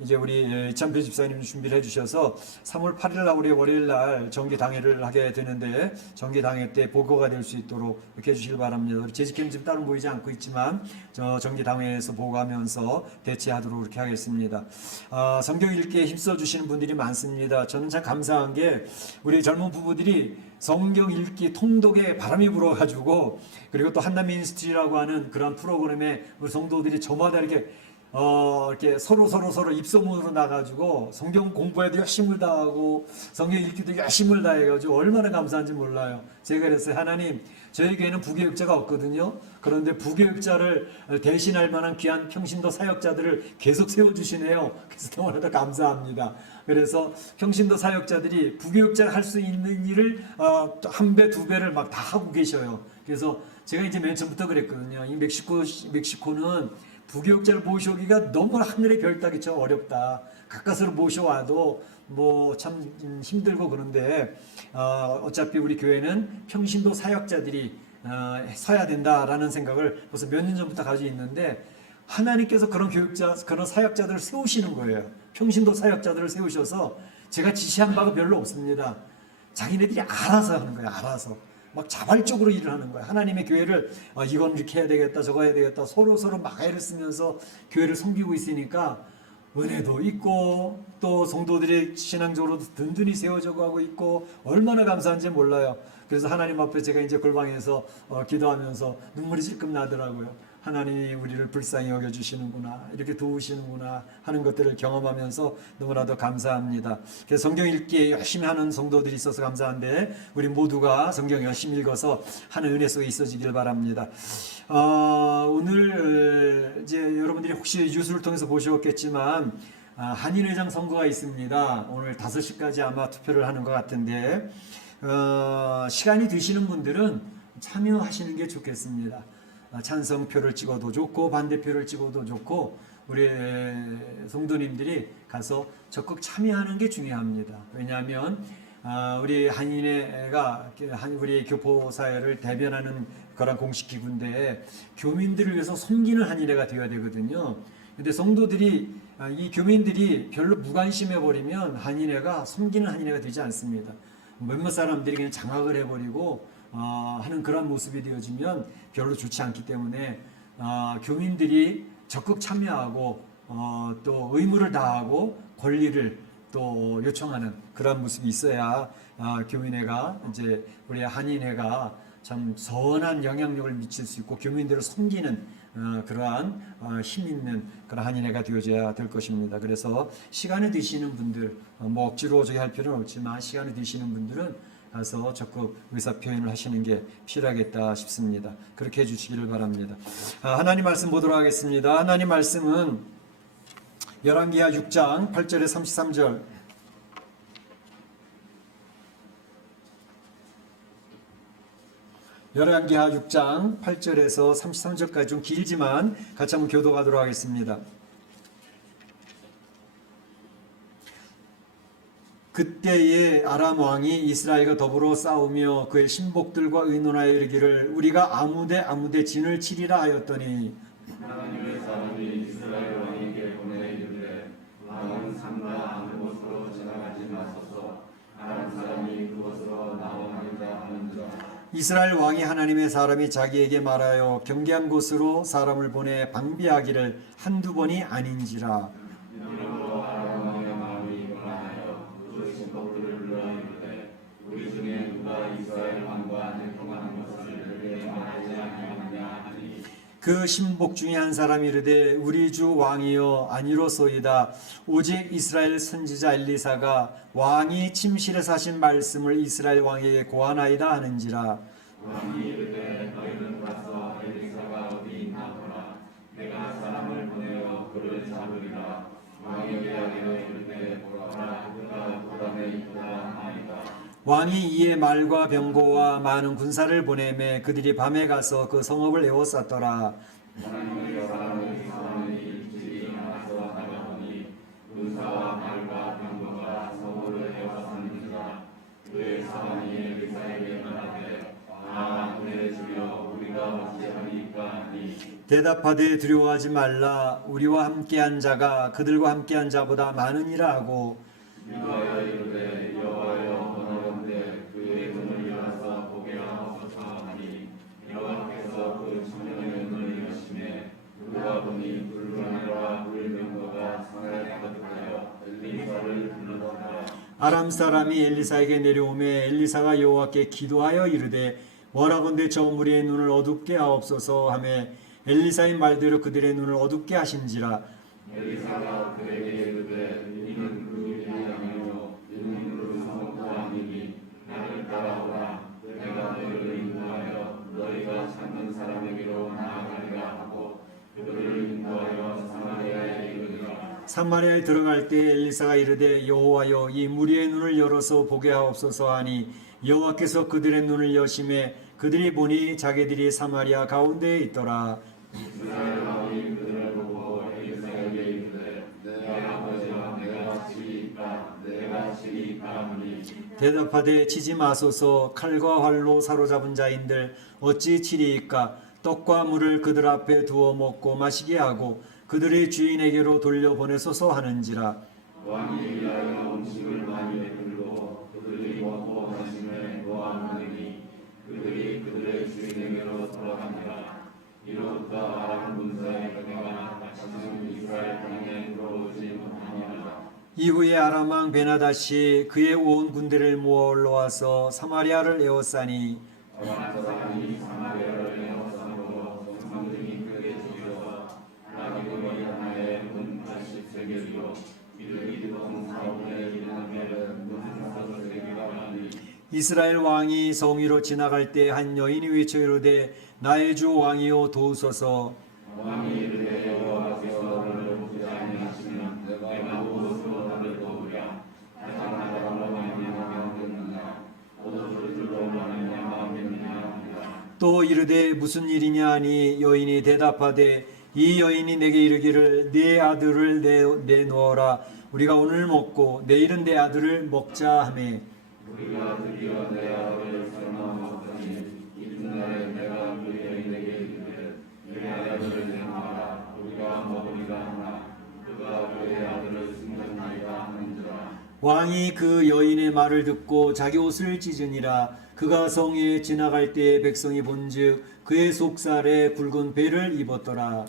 이제 우리 이찬표 집사님이 준비를 해주셔서 3월 8일 날 우리 월요일 날 정기 당회를 하게 되는데 정기 당회 때 보고가 될 수 있도록 이렇게 해주시길 바랍니다. 우리 재직회는 지금 따로 보이지 않고 있지만 정기 당회에서 보고하면서 대체하도록 이렇게 하겠습니다. 성경 읽기에 힘써 주시는 분들이 많습니다. 저는 참 감사한 게 우리 젊은 부부들이 성경 읽기 통독에 바람이 불어가지고, 그리고 또 한남 미니스트리라고 하는 그런 프로그램에 우리 성도들이 저마다 이렇게 서로 입소문으로 나가지고 성경 공부에도 열심을 다하고 성경 읽기도 열심을 다해가지고 얼마나 감사한지 몰라요. 제가 그랬어요. 하나님, 저희 교회는 부교육자가 없거든요. 그런데 부교육자를 대신할 만한 귀한 평신도 사역자들을 계속 세워주시네요. 그래서 너무나도 감사합니다. 그래서 평신도 사역자들이 부교육자가 할 수 있는 일을 한 배, 두 배를 막 다 하고 계셔요. 그래서 제가 이제 맨 처음부터 그랬거든요. 이 멕시코는 부교육자를 모셔오기가 너무 하늘의 별 따기처럼 어렵다. 가까스로 모셔와도 뭐 참 힘들고 그런데 어차피 우리 교회는 평신도 사역자들이 서야 된다라는 생각을 벌써 몇 년 전부터 가지고 있는데, 하나님께서 그런 교육자, 그런 사역자들을 세우시는 거예요. 평신도 사역자들을 세우셔서 제가 지시한 바가 별로 없습니다. 자기네들이 알아서 하는 거예요. 알아서. 막 자발적으로 일을 하는 거예요. 하나님의 교회를 이건 이렇게 해야 되겠다, 저거 해야 되겠다, 서로 막 애를 쓰면서 교회를 섬기고 있으니까 은혜도 있고 또 성도들이 신앙적으로도 든든히 세워져 가고 있고 얼마나 감사한지 몰라요. 그래서 하나님 앞에 제가 이제 골방에서 기도하면서 눈물이 찔끔 나더라고요. 하나님이 우리를 불쌍히 여겨주시는구나, 이렇게 도우시는구나 하는 것들을 경험하면서 너무나도 감사합니다. 그래서 성경 읽기에 열심히 하는 성도들이 있어서 감사한데, 우리 모두가 성경 열심히 읽어서 하는 은혜 속에 있어지길 바랍니다. 오늘 이제 여러분들이 혹시 뉴스를 통해서 보셨겠지만 한인회장 선거가 있습니다. 오늘 5시까지 아마 투표를 하는 것 같은데 시간이 되시는 분들은 참여하시는 게 좋겠습니다. 찬성표를 찍어도 좋고 반대표를 찍어도 좋고 우리 성도님들이 가서 적극 참여하는 게 중요합니다. 왜냐하면 우리 한인회가 우리 교포 사회를 대변하는 그런 공식 기구인데 교민들을 위해서 섬기는 한인회가 되어야 되거든요. 근데 성도들이 이 교민들이 별로 무관심해 버리면 한인회가 섬기는 한인회가 되지 않습니다. 몇몇 사람들이 그냥 장악을 해버리고 하는 그런 모습이 되어지면 별로 좋지 않기 때문에 교민들이 적극 참여하고 또 의무를 다하고 권리를 또 요청하는 그런 모습이 있어야 교민회가 이제 우리 한인회가 참 선한 영향력을 미칠 수 있고 교민들을 섬기는 그러한 힘 있는 그런 한인회가 되어져야 될 것입니다. 그래서 시간이 되시는 분들 뭐 억지로 저기 할 필요는 없지만 시간이 되시는 분들은 가서 적극 의사 표현을 하시는 게 필요하겠다 싶습니다. 그렇게 해주시기를 바랍니다. 하나님 말씀 보도록 하겠습니다. 하나님 말씀은 열왕기하 6장 8절에 33절 열왕기하 6장 8절에서 33절까지 좀 길지만 같이 한번 교독하도록 하겠습니다. 그때에 아람 왕이 이스라엘과 더불어 싸우며 그의 신복들과 의논하여 이르기를 우리가 아무데 진을 치리라 하였더니 하나님의 사람이 이스라엘 왕에게 보내 이르되 왕은 산과 아무 곳으로 지나가지 마소서 아람 사람이 그곳으로 나오나이다 하는지라. 이스라엘 왕이 하나님의 사람이 자기에게 말하여 경계한 곳으로 사람을 보내 방비하기를 한두 번이 아닌지라. 이러므로 아람 왕의 마음이 변하여 그 신복들을 불러 이르되 우리 중에 누가 이스라엘 왕과 내통하는 것을 내게 말하지 아니하느냐 하니 그 신복 중에 한 사람이 이르되 우리 주 왕이여 아니로소이다. 오직 이스라엘 선지자 엘리사가 왕이 침실에서 하신 말씀을 이스라엘 왕에게 고하나이다 하는지라. 왕이 이르되 너희는 가서 엘리사가 어디 있나 보라. 내가 사람을 보내어 그를 잡으리라. 왕에게 하여 이르되 보라 그가 도단에 있도다 하나이다. 왕이 이에 말과 병거와 많은 군사를 보내매 그들이 밤에 가서 그 성읍을 에워쌌더라. 하나님의 사람을 사람이 일찍이 나서 나가보니 군사와 말과 병거가 성읍을 에워쌌는지라. 그의 사람이 엘리사에게 말하되 내 주여 우리가 어찌하리까 하니 대답하되 두려워하지 말라. 우리와 함께한 자가 그들과 함께한 자보다 많으니라 하고 유하여 이르되 여호와여 원하건대 그의 눈을 일어서 보게 하옵소서 하니 여호와께서 그 청년의 눈을 여시매 그가 보니 불가내와 불병거가 산에 가득하여 엘리사를 불렀더라. 아람 사람이 엘리사에게 내려오매 엘리사가 여호와께 기도하여 이르되 원하건대 저 무리의 눈을 어둡게 하옵소서 하매 엘리사의 말대로 그들의 눈을 어둡게 하신지라. 엘리사가 그에게 이르되 이는 그 일이 아니요 이는 그 성도 아니니 나를 따라오라. 내가 너희를 인도하여 너희가 찾는 사람에게로 나아가리라 하고 그들을 인도하여 사마리아에 이르니라. 사마리아에 들어갈 때 엘리사가 이르되 여호와여 이 무리의 눈을 열어서 보게 하옵소서 하니 여호와께서 그들의 눈을 여심해 그들이 보니 자기들이 사마리아 가운데에 있더라. 이스라엘 왕이 그들을 보고 엘리사에게 이르되 내 아버지와 내가 치리이까 하니 대답하되 치지 마소서. 칼과 활로 사로잡은 자인들 어찌 치리이까. 떡과 물을 그들 앞에 두어 먹고 마시게 하고 그들의 주인에게로 돌려보내소서 하는지라. 왕이 위하여 음식을 많이 베풀고 그들이 먹고 마심에 노하노니 그들이 그들의 주인에게로 돌아가니라. 이로부터 아람 군사의 병거가 다시는 이스라엘 땅에 들어오지 못하니라. 이후에 아람 왕 베나다시 그의 온 군대를 모아 올라와서 사마리아를 에워싸니 아람 사람이 사마리아를 에워싸고 성문이 크게 죽여서 라기고리 하나에 문 80세겔이요 이르기 동 4분의 1하면은 문 5세겔이라 하니 이스라엘 왕이 성위로 지나갈 때 한 여인이 외쳐 이르되 나의 주 왕이여 도우소서. 왕이 이르되 여호와께서 너를 돕지 아니하시면 내가 무엇으로 너를 도우랴. 가장 나라로 말미암았겠느냐 오도들로 말미암았겠느냐 하니라. 또 이르되 무슨 일이냐 하니 여인이 대답하되 이 여인이 내게 이르기를 네 아들을 내놓으라. 우리가 오늘 먹고 내일은 내 아들을 먹자 하매 드디어 내 아들을 생각하였더니 이튿날에 내가 그 여인에게 이르되 내 아들을 생각하라 우리가 먹으리라 하나 그가 그의 아들을 숨겼나이다 하는지라. 왕이 그 여인의 말을 듣고 자기 옷을 찢으니라. 그가 성에 지나갈 때에 백성이 본즉 그의 속살에 굵은 배를 입었더라.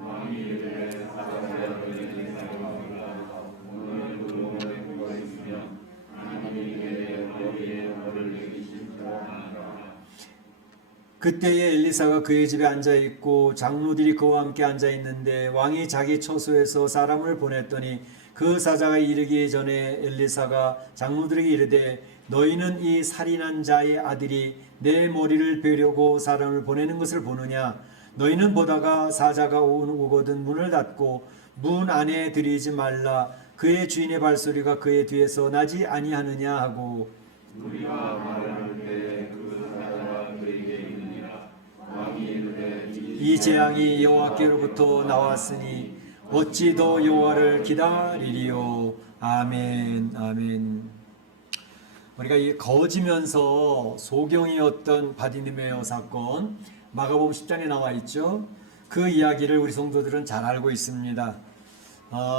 왕이 이르되 사자가 그에게 생각하라 오늘 그 몸에 그가 있으면 하나님이 이게 거기에 너를 내기실지라 하니라. 그때에 엘리사가 그의 집에 앉아 있고 장로들이 그와 함께 앉아 있는데 왕이 자기 처소에서 사람을 보냈더니 그 사자가 이르기 전에 엘리사가 장로들에게 이르되 너희는 이 살인한 자의 아들이 내 머리를 베려고 사람을 보내는 것을 보느냐. 너희는 보다가 사자가 오거든 문을 닫고 문 안에 들이지 말라. 그의 주인의 발소리가 그의 뒤에서 나지 아니하느냐 하고. 우리가 말할 때에 그 사자가 그에게 이르니라. 왕이 이르되 이 재앙이 여호와께로부터 나왔으니 어찌 더 여호와를 기다리리요. 아멘. 아멘. 우리가 이 거지면서 소경이었던 바디메오 사건 마가복음 10장에 나와 있죠. 그 이야기를 우리 성도들은 잘 알고 있습니다.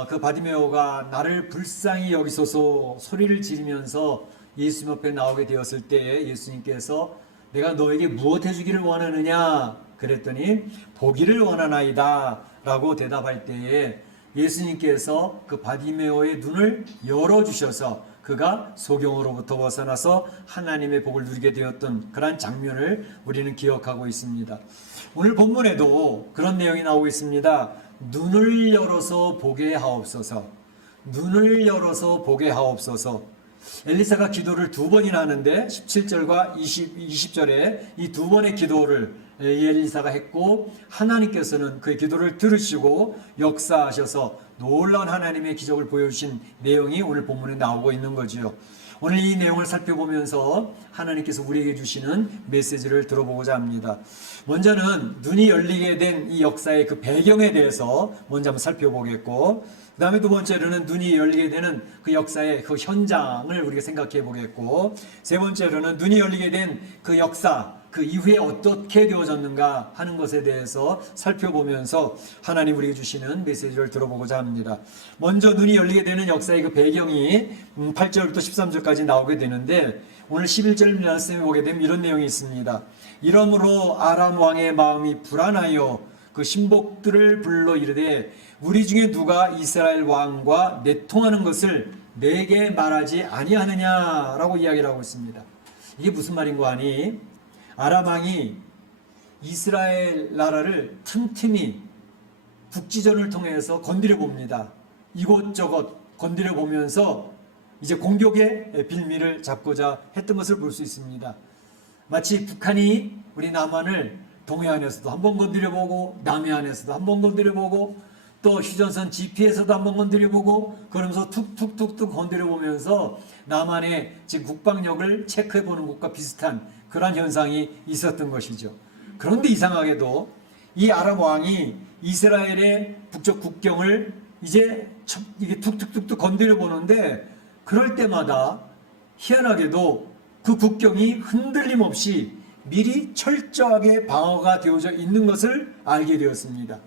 그 바디메오가 나를 불쌍히 여기소서 소리를 지르면서 예수님 앞에 나오게 되었을 때 예수님께서 내가 너에게 무엇 해주기를 원하느냐 그랬더니 보기를 원하나이다 라고 대답할 때에 예수님께서 그 바디메오의 눈을 열어주셔서 그가 소경으로부터 벗어나서 하나님의 복을 누리게 되었던 그런 장면을 우리는 기억하고 있습니다. 오늘 본문에도 그런 내용이 나오고 있습니다. 눈을 열어서 보게 하옵소서. 눈을 열어서 보게 하옵소서. 엘리사가 기도를 두 번이나 하는데 17절과 20절에 이 두 번의 기도를 엘리사가 했고 하나님께서는 그의 기도를 들으시고 역사하셔서 놀라운 하나님의 기적을 보여주신 내용이 오늘 본문에 나오고 있는 거죠. 오늘 이 내용을 살펴보면서 하나님께서 우리에게 주시는 메시지를 들어보고자 합니다. 먼저는 눈이 열리게 된 이 역사의 그 배경에 대해서 먼저 한번 살펴보겠고 그 다음에 두 번째로는 눈이 열리게 되는 그 역사의 그 현장을 우리가 생각해 보겠고 세 번째로는 눈이 열리게 된 그 역사 그 이후에 어떻게 되어졌는가 하는 것에 대해서 살펴보면서 하나님 우리에게 주시는 메시지를 들어보고자 합니다. 먼저 눈이 열리게 되는 역사의 그 배경이 8절부터 13절까지 나오게 되는데 오늘 11절 말씀에 보게 되면 이런 내용이 있습니다. 이러므로 아람 왕의 마음이 불안하여 그 신복들을 불러 이르되 우리 중에 누가 이스라엘 왕과 내통하는 것을 내게 말하지 아니하느냐라고 이야기를 하고 있습니다. 이게 무슨 말인 거 아니? 아람 왕이 이스라엘 나라를 틈틈이 국지전을 통해서 건드려 봅니다. 이곳저곳 건드려 보면서 이제 공격의 빌미를 잡고자 했던 것을 볼 수 있습니다. 마치 북한이 우리 남한을 동해안에서도 한번 건드려보고 남해안에서도 한번 건드려보고 또 휴전선 GP에서도 한번 건드려보고 그러면서 툭툭툭툭 건드려보면서 남한의 지금 국방력을 체크해보는 것과 비슷한 그런 현상이 있었던 것이죠. 그런데 이상하게도 이 아람 왕이 이스라엘의 북쪽 국경을 이제 이게 툭툭툭툭 건드려보는데 그럴 때마다 희한하게도 그 국경이 흔들림 없이 미리 철저하게 방어가 되어져 있는 것을 알게 되었습니다.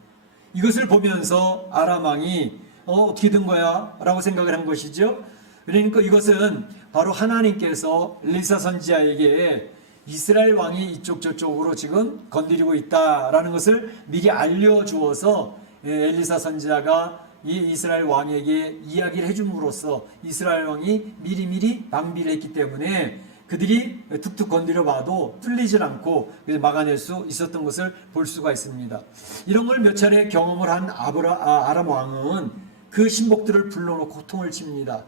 이것을 보면서 아람 왕이 어떻게 된 거야? 라고 생각을 한 것이죠. 그러니까 이것은 바로 하나님께서 엘리사 선지자에게 이스라엘 왕이 이쪽 저쪽으로 지금 건드리고 있다라는 것을 미리 알려주어서 엘리사 선지자가 이 이스라엘 왕에게 이야기를 해줌으로써 이스라엘 왕이 미리미리 방비를 했기 때문에 그들이 툭툭 건드려 봐도 뚫리질 않고 막아낼 수 있었던 것을 볼 수가 있습니다. 이런 걸 몇 차례 경험을 한 아람 왕은 그 신복들을 불러놓고 호통을 칩니다.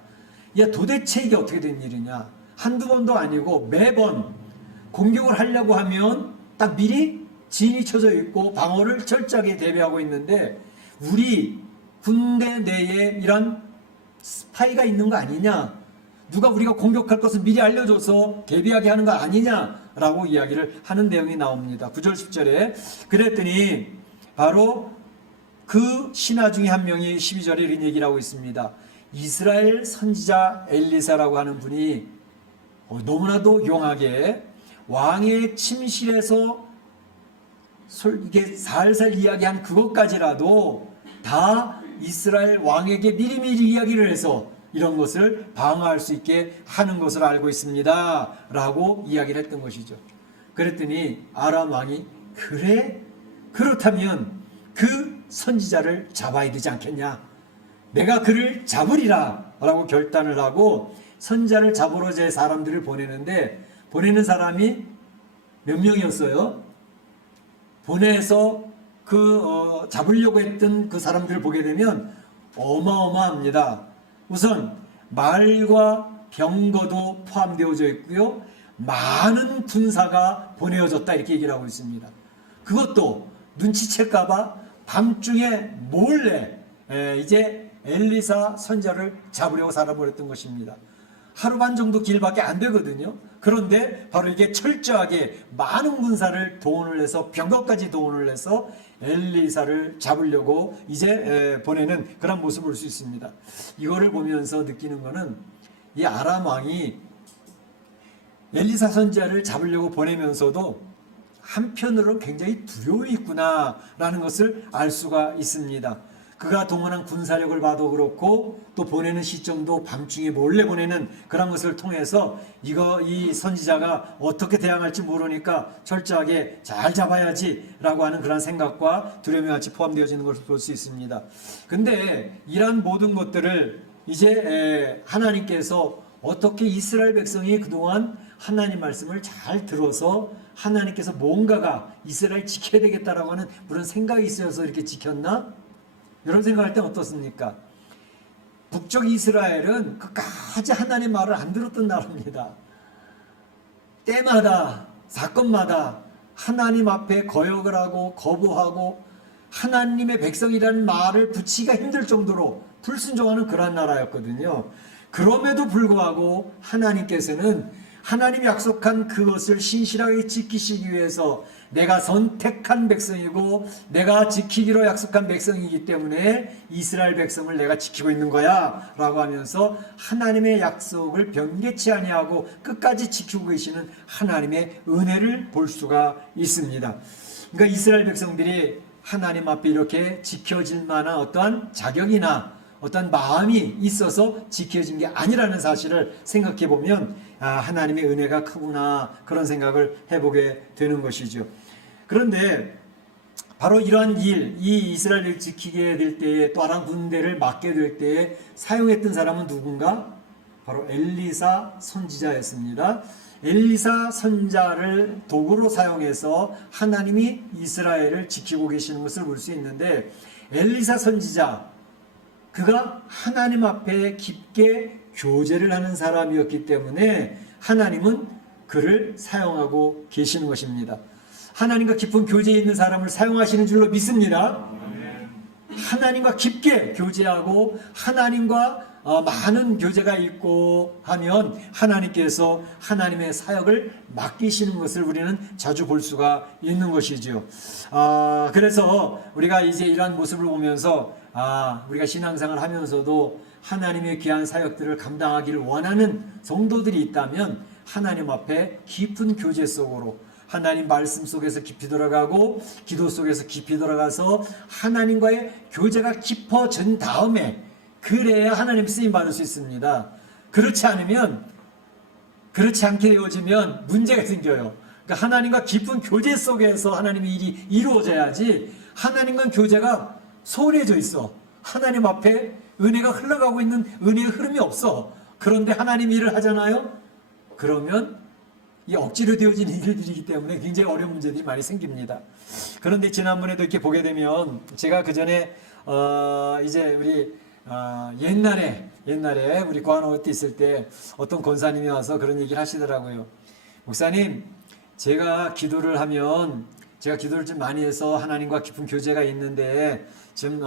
야, 도대체 이게 어떻게 된 일이냐? 한두 번도 아니고 매번 공격을 하려고 하면 딱 미리 진이 쳐져 있고 방어를 철저하게 대비하고 있는데 우리 군대 내에 이런 스파이가 있는 거 아니냐? 누가 우리가 공격할 것을 미리 알려줘서 대비하게 하는 거 아니냐라고 이야기를 하는 내용이 나옵니다. 9절 10절에 그랬더니 바로 그 신하 중에 한 명이 12절에 이런 얘기를 하고 있습니다. 이스라엘 선지자 엘리사라고 하는 분이 너무나도 용하게 왕의 침실에서 이게 살살 이야기한 그것까지라도 다 이스라엘 왕에게 미리미리 이야기를 해서 이런 것을 방어할 수 있게 하는 것을 알고 있습니다 라고 이야기를 했던 것이죠. 그랬더니 아람 왕이 그래? 그렇다면 그 선지자를 잡아야 되지 않겠냐? 내가 그를 잡으리라 라고 결단을 하고 선지자를 잡으러 제 사람들을 보내는데, 보내는 사람이 몇 명이었어요? 보내서 잡으려고 했던 그 사람들을 보게 되면 어마어마합니다. 우선 말과 병거도 포함되어져 있고요, 많은 군사가 보내어졌다 이렇게 얘기를 하고 있습니다. 그것도 눈치챌까봐 밤중에 몰래 이제 엘리사 선지자를 잡으려고 살아버렸던 것입니다. 하루 반 정도 길밖에 안 되거든요. 그런데 바로 이게 철저하게 많은 군사를 동원을 해서 병거까지 동원을 해서 엘리사를 잡으려고 이제 보내는 그런 모습을 볼 수 있습니다. 이거를 보면서 느끼는 거는 이 아람 왕이 엘리사 선지자를 잡으려고 보내면서도 한편으로 굉장히 두려움이 있구나라는 것을 알 수가 있습니다. 그가 동원한 군사력을 봐도 그렇고 또 보내는 시점도 밤중에 몰래 보내는 그런 것을 통해서 이 선지자가 어떻게 대항할지 모르니까 철저하게 잘 잡아야지 라고 하는 그런 생각과 두려움이 같이 포함되어지는 것을 볼 수 있습니다. 근데 이러한 모든 것들을 이제 하나님께서 어떻게 이스라엘 백성이 그동안 하나님 말씀을 잘 들어서 하나님께서 뭔가가 이스라엘 지켜야 되겠다라고 하는 그런 생각이 있어서 이렇게 지켰나? 이런 생각할 때 어떻습니까? 북쪽 이스라엘은 끝까지 하나님 말을 안 들었던 나라입니다. 때마다 사건마다 하나님 앞에 거역을 하고 거부하고 하나님의 백성이라는 말을 붙이기가 힘들 정도로 불순종하는 그런 나라였거든요. 그럼에도 불구하고 하나님께서는 하나님이 약속한 그것을 신실하게 지키시기 위해서 내가 선택한 백성이고 내가 지키기로 약속한 백성이기 때문에 이스라엘 백성을 내가 지키고 있는 거야 라고 하면서 하나님의 약속을 변개치 아니하고 끝까지 지키고 계시는 하나님의 은혜를 볼 수가 있습니다. 그러니까 이스라엘 백성들이 하나님 앞에 이렇게 지켜질 만한 어떠한 자격이나 어떤 마음이 있어서 지켜진 게 아니라는 사실을 생각해 보면 하나님의 은혜가 크구나 그런 생각을 해보게 되는 것이죠. 그런데 바로 이러한 이 이스라엘을 지키게 될 때에 또 다른 군대를 맡게 될 때에 사용했던 사람은 누군가? 바로 엘리사 선지자였습니다. 엘리사 선지자를 도구로 사용해서 하나님이 이스라엘을 지키고 계시는 것을 볼 수 있는데, 엘리사 선지자 그가 하나님 앞에 깊게 교제를 하는 사람이었기 때문에 하나님은 그를 사용하고 계시는 것입니다. 하나님과 깊은 교제에 있는 사람을 사용하시는 줄로 믿습니다. 하나님과 깊게 교제하고 하나님과 많은 교제가 있고 하면 하나님께서 하나님의 사역을 맡기시는 것을 우리는 자주 볼 수가 있는 것이죠. 그래서 우리가 이제 이러한 모습을 보면서 우리가 신앙생활을 하면서도 하나님의 귀한 사역들을 감당하기를 원하는 성도들이 있다면 하나님 앞에 깊은 교제 속으로 하나님 말씀 속에서 깊이 들어가고 기도 속에서 깊이 들어가서 하나님과의 교제가 깊어진 다음에 그래야 하나님 쓰임 받을 수 있습니다. 그렇지 않게 되어지면 문제가 생겨요. 그러니까 하나님과 깊은 교제 속에서 하나님의 일이 이루어져야지 하나님과 교제가 소홀해져 있어. 하나님 앞에 은혜가 흘러가고 있는 은혜의 흐름이 없어. 그런데 하나님 일을 하잖아요. 그러면 이 억지로 되어진 일들이기 때문에 굉장히 어려운 문제들이 많이 생깁니다. 그런데 지난번에도 이렇게 보게 되면 제가 그 전에 이제 우리 옛날에 우리 고아노 때 있을 때 어떤 권사님이 와서 그런 얘기를 하시더라고요. 목사님, 제가 기도를 좀 많이 해서 하나님과 깊은 교제가 있는데 지금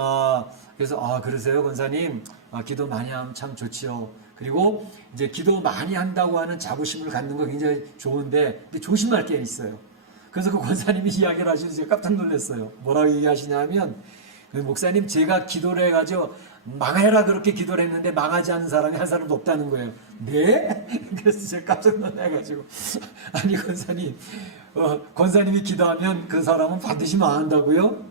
그래서 그러세요 권사님, 기도 많이 하면 참 좋지요. 그리고 이제 기도 많이 한다고 하는 자부심을 갖는 거 굉장히 좋은데 조심할 게 있어요. 그래서 그 권사님이 이야기를 하시면서 제가 깜짝 놀랐어요. 뭐라고 얘기하시냐면 목사님 제가 기도를 해가지고 망해라 그렇게 기도를 했는데 망하지 않은 사람이 한 사람도 없다는 거예요. 네? 그래서 제가 깜짝 놀라가지고 아니 권사님이 기도하면 그 사람은 반드시 망한다고요?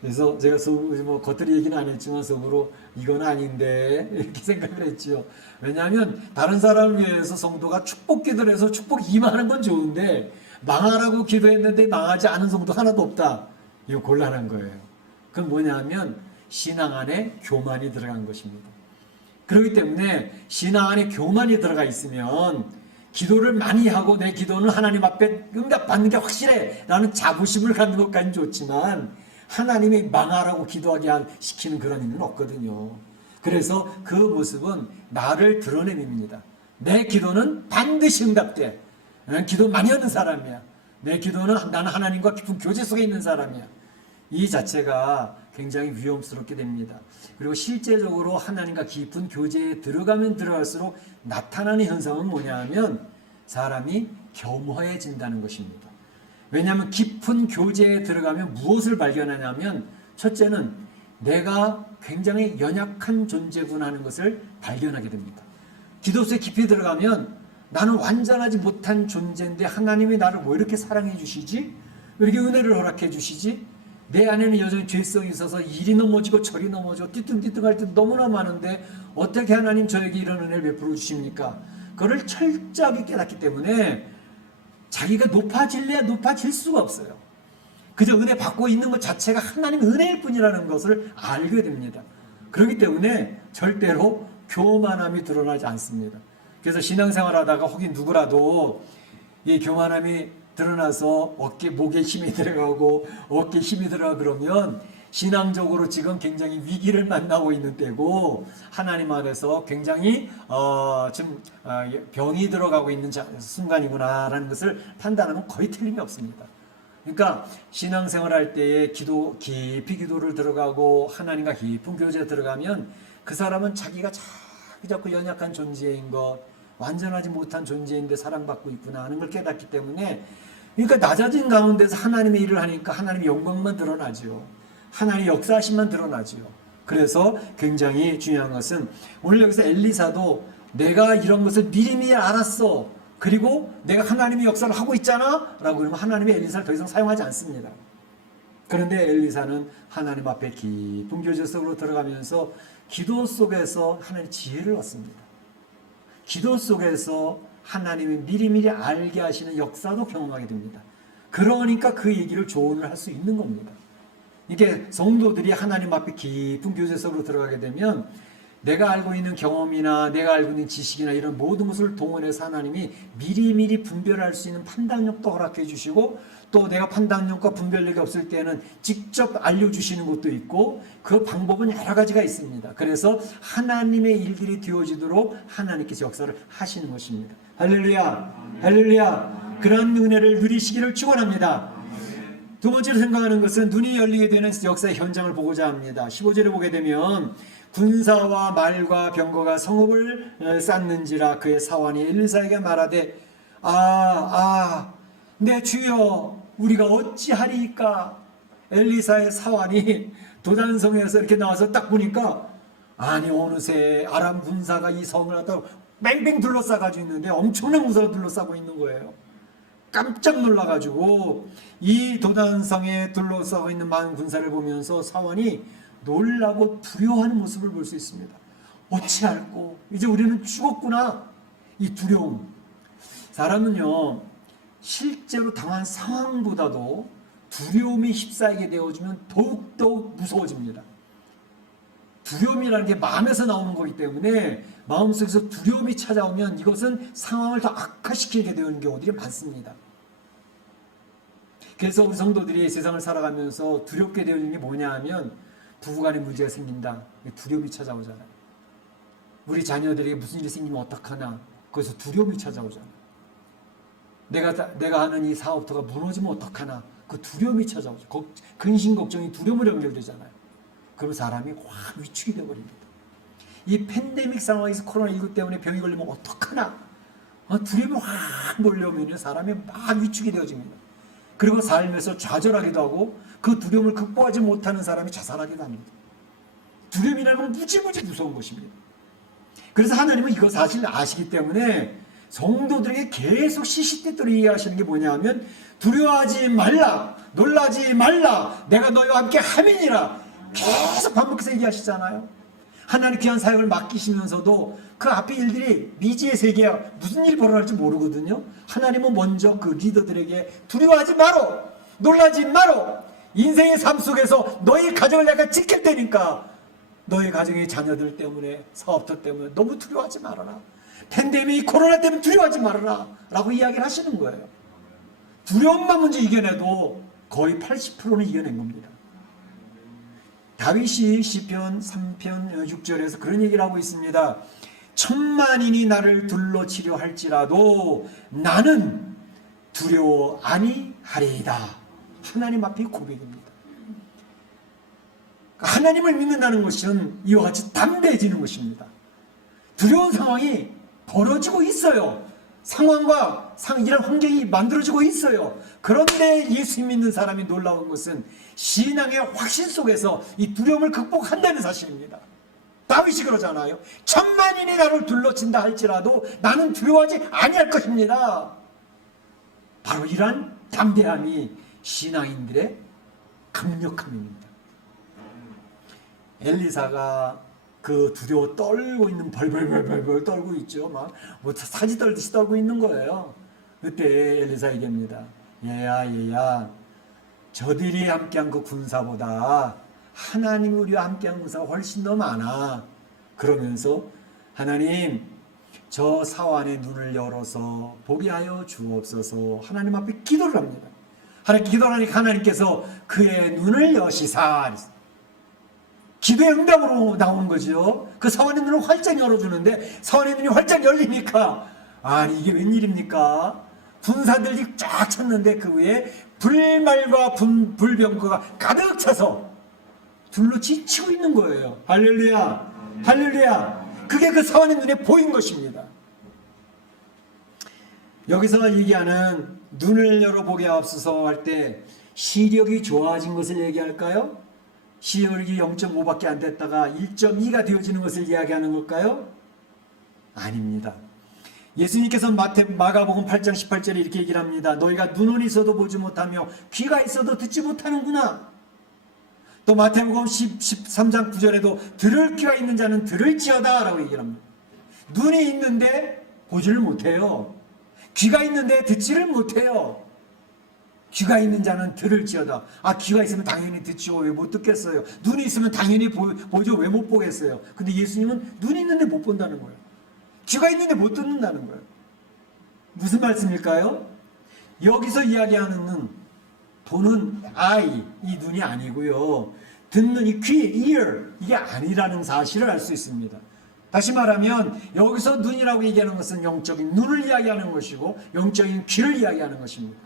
그래서 제가 뭐 겉으로 얘기는 안 했지만 속으로 이건 아닌데 이렇게 생각을 했죠. 왜냐하면 다른 사람을 위해서 성도가 축복 기도를 해서 축복이 임하는 건 좋은데 망하라고 기도했는데 망하지 않은 성도 하나도 없다. 이거 곤란한 거예요. 그건 뭐냐면 신앙 안에 교만이 들어간 것입니다. 그렇기 때문에 신앙 안에 교만이 들어가 있으면 기도를 많이 하고 내 기도는 하나님 앞에 응답받는 게 확실해 라는 자부심을 갖는 것까지는 좋지만 하나님이 망하라고 기도하게 시키는 그런 의미는 없거든요. 그래서 그 모습은 나를 드러냄입니다. 내 기도는 반드시 응답돼. 나는 기도 많이 하는 사람이야. 내 기도는 나는 하나님과 깊은 교제 속에 있는 사람이야. 이 자체가 굉장히 위험스럽게 됩니다. 그리고 실제적으로 하나님과 깊은 교제에 들어가면 들어갈수록 나타나는 현상은 뭐냐 하면 사람이 겸허해진다는 것입니다. 왜냐하면 깊은 교제에 들어가면 무엇을 발견하냐면 첫째는 내가 굉장히 연약한 존재구나 하는 것을 발견하게 됩니다. 기도 속에 깊이 들어가면 나는 완전하지 못한 존재인데 하나님이 나를 왜 이렇게 사랑해 주시지? 왜 이렇게 은혜를 허락해 주시지? 내 안에는 여전히 죄성이 있어서 이리 넘어지고 저리 넘어지고 띠뚱띠뚱할 때 너무나 많은데 어떻게 하나님 저에게 이런 은혜를 베풀어 주십니까? 그걸 철저하게 깨닫기 때문에 자기가 높아질래야 높아질 수가 없어요. 그저 은혜 받고 있는 것 자체가 하나님의 은혜일 뿐이라는 것을 알게 됩니다. 그렇기 때문에 절대로 교만함이 드러나지 않습니다. 그래서 신앙생활 하다가 혹은 누구라도 이 교만함이 드러나서 목에 힘이 들어가고 어깨에 힘이 들어가 그러면 신앙적으로 지금 굉장히 위기를 만나고 있는 때고 하나님 안에서 굉장히 지금 병이 들어가고 있는 순간이구나라는 것을 판단하면 거의 틀림이 없습니다. 그러니까 신앙생활 할 때에 깊이 기도를 들어가고 하나님과 깊은 교제에 들어가면 그 사람은 자기가 자꾸 연약한 존재인 것, 완전하지 못한 존재인데 사랑받고 있구나 하는 걸 깨닫기 때문에 그러니까 낮아진 가운데서 하나님의 일을 하니까 하나님의 영광만 드러나죠. 하나님의 역사하심만 드러나죠. 그래서 굉장히 중요한 것은 오늘 여기서 엘리사도 내가 이런 것을 미리미리 알았어. 그리고 내가 하나님의 역사를 하고 있잖아 라고 그러면 하나님의 엘리사를 더 이상 사용하지 않습니다. 그런데 엘리사는 하나님 앞에 깊은 교제 속으로 들어가면서 기도 속에서 하나님의 지혜를 얻습니다. 기도 속에서 하나님이 미리미리 알게 하시는 역사도 경험하게 됩니다. 그러니까 그 얘기를 조언을 할 수 있는 겁니다. 이게 성도들이 하나님 앞에 깊은 교제 속으로 들어가게 되면 내가 알고 있는 경험이나 내가 알고 있는 지식이나 이런 모든 것을 동원해서 하나님이 미리미리 분별할 수 있는 판단력도 허락해 주시고 또 내가 판단력과 분별력이 없을 때는 직접 알려주시는 것도 있고 그 방법은 여러 가지가 있습니다. 그래서 하나님의 일들이 되어지도록 하나님께서 역사를 하시는 것입니다. 할렐루야, 할렐루야. 그런 은혜를 누리시기를 축원합니다. 두 번째로 생각하는 것은 눈이 열리게 되는 역사의 현장을 보고자 합니다. 15절에 보게 되면 군사와 말과 병거가 성읍을 쌓는지라 그의 사환이 엘리사에게 말하되 내 주여 우리가 어찌하리이까. 엘리사의 사환이 도단성에서 이렇게 나와서 딱 보니까 아니 어느새 아람 군사가 이 성을 갖다가 뺑뺑 둘러싸가지고 있는데 엄청난 군사가 둘러싸고 있는 거예요. 깜짝 놀라가지고 이 도단성에 둘러싸고 있는 많은 군사를 보면서 사환이 놀라고 두려워하는 모습을 볼 수 있습니다. 어찌할꼬 이제 우리는 죽었구나. 이 두려움. 사람은요 실제로 당한 상황보다도 두려움이 휩싸이게 되어지면 더욱더욱 무서워집니다. 두려움이라는 게 마음에서 나오는 거기 때문에 마음속에서 두려움이 찾아오면 이것은 상황을 더 악화시키게 되는 경우들이 많습니다. 그래서 우리 성도들이 세상을 살아가면서 두렵게 되는 게 뭐냐 하면 부부간에 문제가 생긴다. 두려움이 찾아오잖아요. 우리 자녀들에게 무슨 일이 생기면 어떡하나. 거기서 두려움이 찾아오잖아요. 내가 하는 이 사업터가 무너지면 어떡하나. 그 두려움이 찾아오죠. 근심 걱정이 두려움으로 연결되잖아요. 그럼 사람이 확 위축이 되어버립니다. 이 팬데믹 상황에서 코로나19 때문에 병이 걸리면 어떡하나. 두려움이 확 몰려오면 사람이 막 위축이 되어집니다. 그리고 삶에서 좌절하기도 하고 그 두려움을 극복하지 못하는 사람이 자살하기도 합니다. 두려움이라는 건 무지무지 무서운 것입니다. 그래서 하나님은 이거 사실 아시기 때문에 성도들에게 계속 시시때때로 이해하시는 게 뭐냐면 두려워하지 말라, 놀라지 말라, 내가 너희와 함께 함이니라 계속 반복해서 얘기하시잖아요. 하나님 귀한 사역을 맡기시면서도 그 앞에 일들이 미지의 세계야 무슨 일이 벌어질지 모르거든요. 하나님은 먼저 그 리더들에게 두려워하지 마로, 놀라지 마로, 인생의 삶 속에서 너희 가정을 내가 지킬 테니까 너희 가정의 자녀들 때문에, 사업터 때문에 너무 두려워하지 말아라. 팬데믹, 코로나 때문에 두려워하지 말아라 라고 이야기를 하시는 거예요. 두려움만 먼저 이겨내도 거의 80%는 이겨낸 겁니다. 다윗이 시편 3편 6절에서 그런 얘기를 하고 있습니다. 천만인이 나를 둘러치려 할지라도 나는 두려워 아니하리이다. 하나님 앞의 고백입니다. 하나님을 믿는다는 것은 이와 같이 담대해지는 것입니다. 두려운 상황이 벌어지고 있어요. 상황과 이런 환경이 만들어지고 있어요. 그런데 예수 믿는 사람이 놀라운 것은 신앙의 확신 속에서 이 두려움을 극복한다는 사실입니다. 다윗이 그러잖아요. 천만인이 나를 둘러친다 할지라도 나는 두려워하지 아니할 것입니다. 바로 이러한 담대함이 신앙인들의 강력함입니다. 엘리사가 그 두려워 떨고 있는 벌벌 떨고 있죠. 막 뭐 사지 떨듯이 떨고 있는 거예요. 그때 엘리사 얘기합니다. 얘야 저들이 함께한 그 군사보다 하나님 우리와 함께한 군사가 훨씬 더 많아. 그러면서 하나님 저 사환의 눈을 열어서 보게 하여 주옵소서 하나님 앞에 기도를 합니다. 하나님 기도하니까 하나님께서 그의 눈을 여시사. 기도의 응답으로 나오는 거죠. 그 사환의 눈을 활짝 열어주는데 사환의 눈이 활짝 열리니까 아니 이게 웬일입니까? 군사들이 쫙 쳤는데 그 위에 불말과 불병거가 가득 차서 둘로 지치고 있는 거예요. 할렐루야, 할렐루야. 그게 그 사환의 눈에 보인 것입니다. 여기서 얘기하는 눈을 열어보게 하옵소서 할 때 시력이 좋아진 것을 얘기할까요? 시력이 0.5밖에 안 됐다가 1.2가 되어지는 것을 이야기하는 걸까요? 아닙니다. 예수님께서 마가복음 8장 18절에 이렇게 얘기를 합니다. 너희가 눈은 있어도 보지 못하며 귀가 있어도 듣지 못하는구나. 또 마태복음 13장 9절에도 들을 귀가 있는 자는 들을지어다 라고 얘기를 합니다. 눈이 있는데 보지를 못해요. 귀가 있는데 듣지를 못해요. 귀가 있는 자는 들을지어다. 아, 귀가 있으면 당연히 듣죠. 왜 못 듣겠어요? 눈이 있으면 당연히 보죠. 왜 못 보겠어요? 근데 예수님은 눈이 있는데 못 본다는 거예요. 귀가 있는데 못 듣는다는 거예요. 무슨 말씀일까요? 여기서 이야기하는 눈, 보는 eye, 이 눈이 아니고요. 듣는 이 귀, ear, 이게 아니라는 사실을 알 수 있습니다. 다시 말하면 여기서 눈이라고 얘기하는 것은 영적인 눈을 이야기하는 것이고 영적인 귀를 이야기하는 것입니다.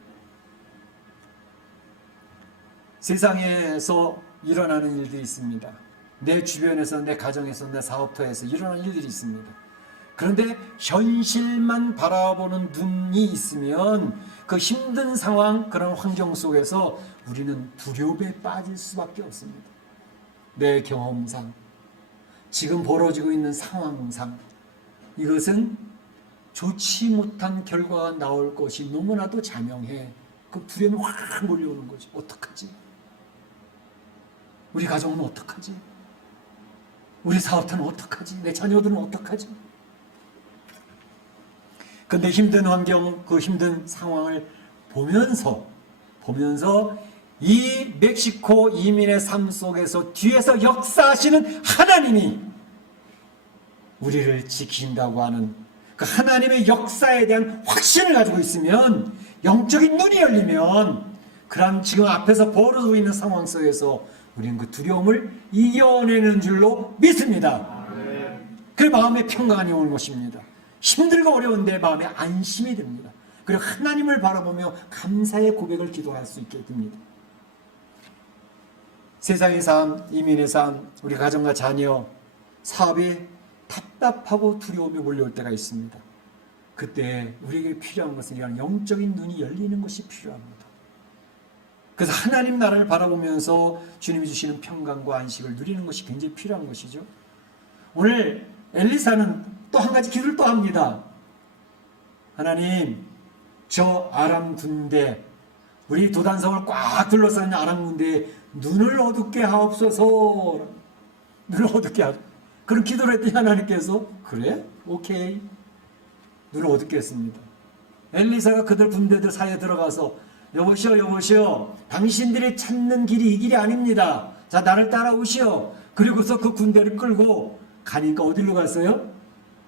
세상에서 일어나는 일들이 있습니다. 내 주변에서, 내 가정에서, 내 사업터에서 일어나는 일들이 있습니다. 그런데 현실만 바라보는 눈이 있으면 그 힘든 상황, 그런 환경 속에서 우리는 두려움에 빠질 수밖에 없습니다. 내 경험상, 지금 벌어지고 있는 상황상 이것은 좋지 못한 결과가 나올 것이 너무나도 자명해. 그 두려움이 확 몰려오는 거죠. 어떡하지? 우리 가정은 어떡하지? 우리 사업터는 어떡하지? 내 자녀들은 어떡하지? 근데 힘든 환경, 그 힘든 상황을 보면서 이 멕시코 이민의 삶 속에서 뒤에서 역사하시는 하나님이 우리를 지킨다고 하는 그 하나님의 역사에 대한 확신을 가지고 있으면, 영적인 눈이 열리면 그런 지금 앞에서 벌어지고 있는 상황 속에서 우리는 그 두려움을 이겨내는 줄로 믿습니다. 그 마음의 평강이 오는 것입니다. 힘들고 어려운데 마음에 안심이 됩니다. 그리고 하나님을 바라보며 감사의 고백을 기도할 수 있게 됩니다. 세상의 삶, 이민의 삶, 우리 가정과 자녀, 사업이 답답하고 두려움이 몰려올 때가 있습니다. 그때 우리에게 필요한 것은 이런 영적인 눈이 열리는 것이 필요합니다. 그래서 하나님 나라를 바라보면서 주님이 주시는 평강과 안식을 누리는 것이 굉장히 필요한 것이죠. 오늘 엘리사는 또 한 가지 기도를 또 합니다. 하나님, 저 아람 군대, 우리 도단성을 꽉 둘러싸는 아람 군대에 눈을 어둡게 하옵소서. 눈을 어둡게 하옵소서. 그런 기도를 했더니 하나님께서 그래? 오케이. 눈을 어둡게 했습니다. 엘리사가 그들 군대들 사이에 들어가서 여보시오 당신들이 찾는 길이 이 길이 아닙니다. 자, 나를 따라오시오. 그리고서 그 군대를 끌고 가니까 어디로 갔어요?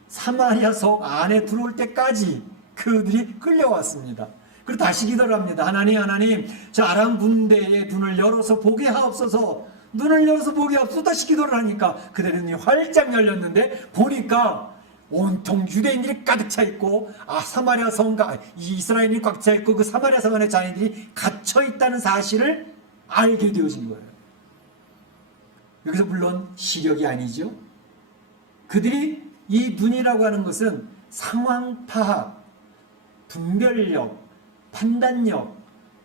사마리아 성 안에 들어올 때까지 그들이 끌려왔습니다. 그리고 다시 기도를 합니다. 하나님, 저 아람 군대의 눈을 열어서 보게 하옵소서. 눈을 열어서 보게 하옵소서. 다시 기도를 하니까 그들의 눈이 활짝 열렸는데 보니까 온통 유대인들이 가득 차 있고, 사마리아 성과 이스라엘이 꽉 차 있고, 그 사마리아 성 안에 자인들이 갇혀 있다는 사실을 알게 되어진 거예요. 여기서 물론 시력이 아니죠. 그들이 이 눈이라고 하는 것은 상황 파악, 분별력, 판단력,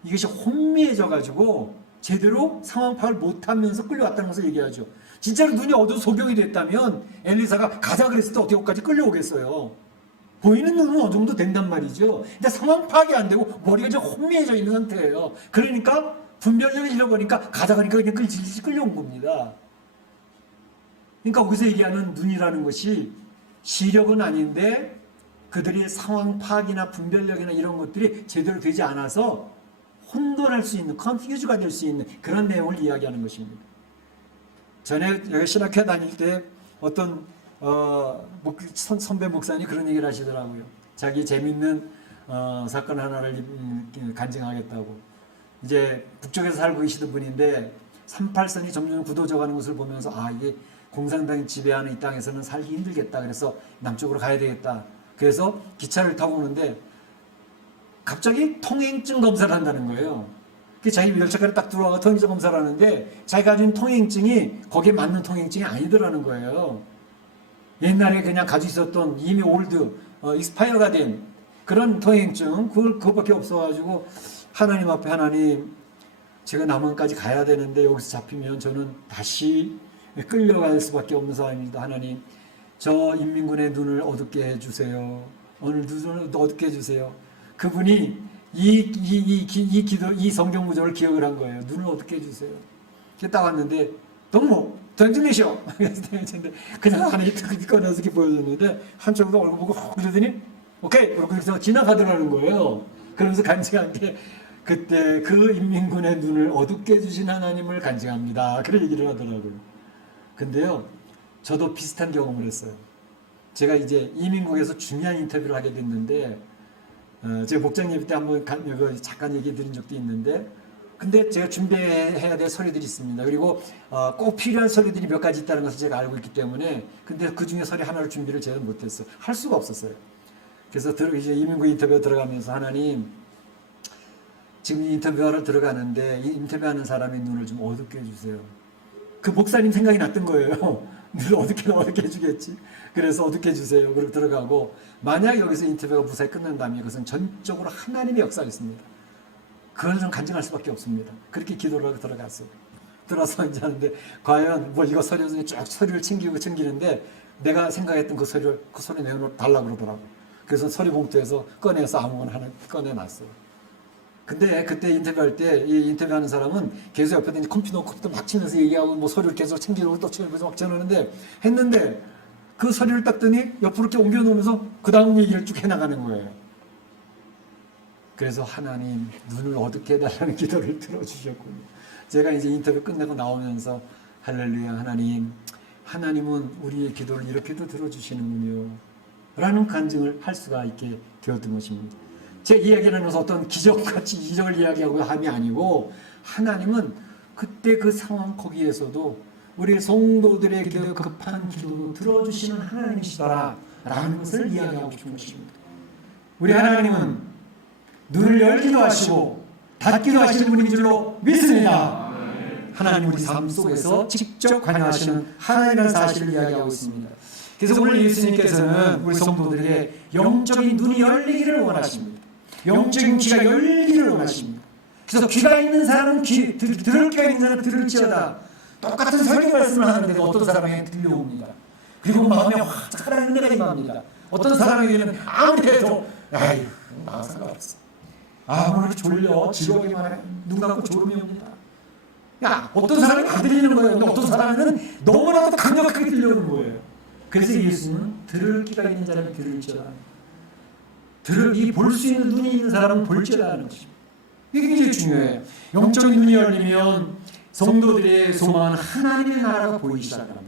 이것이 혼미해져 가지고 제대로 상황 파악을 못하면서 끌려왔다는 것을 얘기하죠. 진짜로 눈이 어두워 소경이 됐다면 엘리사가 가자 그랬을 때 어디까지 끌려오겠어요. 보이는 눈은 어느 정도 된단 말이죠. 근데 상황 파악이 안 되고 머리가 좀 혼미해져 있는 상태예요. 그러니까 분별력을 잃어버리니까 가자 그러니까 그냥 끌려온 겁니다. 그러니까 거기서 얘기하는 눈이라는 것이 시력은 아닌데 그들이 상황 파악이나 분별력이나 이런 것들이 제대로 되지 않아서 혼돈할 수 있는, 컨퓨즈가 될 수 있는 그런 내용을 이야기하는 것입니다. 전에 여기 신학회 다닐 때 어떤 선배 목사님이 그런 얘기를 하시더라고요. 자기 재밌는 사건 하나를 간증하겠다고. 이제 북쪽에서 살고 계시던 분인데 38선이 점점 굳어져 가는 것을 보면서 이게 공산당이 지배하는 이 땅에서는 살기 힘들겠다. 그래서 남쪽으로 가야 되겠다. 그래서 기차를 타고 오는데 갑자기 통행증 검사를 한다는 거예요. 자기 열차까지 딱 들어와서 통행증 검사를 하는데 자기가 가진 통행증이 거기에 맞는 통행증이 아니더라는 거예요. 옛날에 그냥 가지고 있었던 이미 올드, 익스파이어가 된 그런 통행증, 그것밖에 없어가지고 하나님 앞에 하나님, 제가 남한까지 가야 되는데 여기서 잡히면 저는 다시 끌려갈 수밖에 없는 상황입니다. 하나님, 저 인민군의 눈을 어둡게 해주세요. 오늘 눈을 어둡게 해주세요. 그분이 이 성경 구절을 기억을 한 거예요. 눈을 어둡게 해주세요. 딱 왔는데 너무 던지내셔. 그냥 하나 꺼내서 이렇게 보여줬는데 한쪽으로 얼굴 보고 그러더니 오케이 그러고 그래서 지나가더라는 거예요. 그러면서 간증한 게 그때 그 인민군의 눈을 어둡게 해주신 하나님을 간증합니다. 그런 얘기를 하더라고요. 근데요, 저도 비슷한 경험을 했어요. 제가 이제 이민국에서 중요한 인터뷰를 하게 됐는데 제가 목장님 때 한번 잠깐 얘기 드린 적도 있는데, 근데 제가 준비해야 될 서류들이 있습니다. 그리고 꼭 필요한 서류들이 몇 가지 있다는 것을 제가 알고 있기 때문에, 근데 그 중에 서류 하나를 준비를 제가 못했어요. 할 수가 없었어요. 그래서 이제 이민국 인터뷰에 들어가면서 하나님, 지금 인터뷰하러 들어가는데 이 인터뷰하는 사람의 눈을 좀 어둡게 해주세요. 그 목사님 생각이 났던 거예요. 눈을 어둡게 해주겠지. 그래서 어둡게 해주세요. 그리고 들어가고, 만약 여기서 인터뷰가 무사히 끝난다면 그것은 전적으로 하나님의 역사였습니다. 그걸 좀 간증할 수밖에 없습니다. 그렇게 기도를 하고 들어갔어요. 들어서 이제 하는데, 과연 이거 서류 중에 쭉 서류를 챙기는데, 내가 생각했던 그 서류 내용을 달라고 그러더라고. 그래서 서류 봉투에서 꺼내서 아무거나 하나 꺼내놨어요. 근데 그때 인터뷰할 때 이 인터뷰하는 사람은 계속 옆에다 이제 컴퓨터 막 치면서 얘기하고 서류를 계속 챙기고 또 치면서 막 전하는데 했는데, 그 서류를 닦더니 옆으로 이렇게 옮겨 놓으면서 그 다음 얘기를 쭉 해나가는 거예요. 그래서 하나님, 눈을 어둡게 해달라는 기도를 들어주셨군요. 제가 이제 인터뷰 끝내고 나오면서 할렐루야, 하나님은 우리의 기도를 이렇게도 들어주시는군요 라는 간증을 할 수가 있게 되었던 것입니다. 제 이야기라는 것은 어떤 기적같이 이적을 이야기하고 함이 아니고, 하나님은 그때 그 상황 거기에서도 우리 성도들의 기도, 급한 기도 들어주시는 하나님이시다 라는 것을 이야기하고 싶은 것입니다. 우리 하나님은 눈을 열기도 하시고 닫기도 하시는 분인 줄로 믿습니다. 하나님 우리 삶 속에서 직접 관여하시는 하나님이라는 사실을 이야기하고 있습니다. 그래서 오늘 예수님께서는 우리 성도들에게 영적인 눈이 열리기를 원하십니다. 영적인 귀가 열리기를 원하십니다. 그래서 귀가 있는 사람은 들을 귀가 있는 사람은 들을지어다. 똑같은 설교 말씀을 하는데도 어떤 사람에게 들려옵니다. 그리고 마음에 확 차라는 데가 임합니다. 어떤 사람에게는 아무리 해도 아이 나 상관없어. 오늘 졸려 즐거우기만 해. 눈 감고 졸음이 옵니다. 야, 어떤 사람이 안 들리는 거예요. 근데 어떤 사람은 너무나도 강력하게 들려오는 거예요. 그래서 예수는 들을 귀가 있는 자는 들을지어다. 볼 수 있는 눈이 있는 사람은 볼지어다 하는 것입니다. 이게 굉장히 중요해요. 영적인 눈이 열리면 성도들의 소망은 하나님의 나라가 보이기 시작합니다.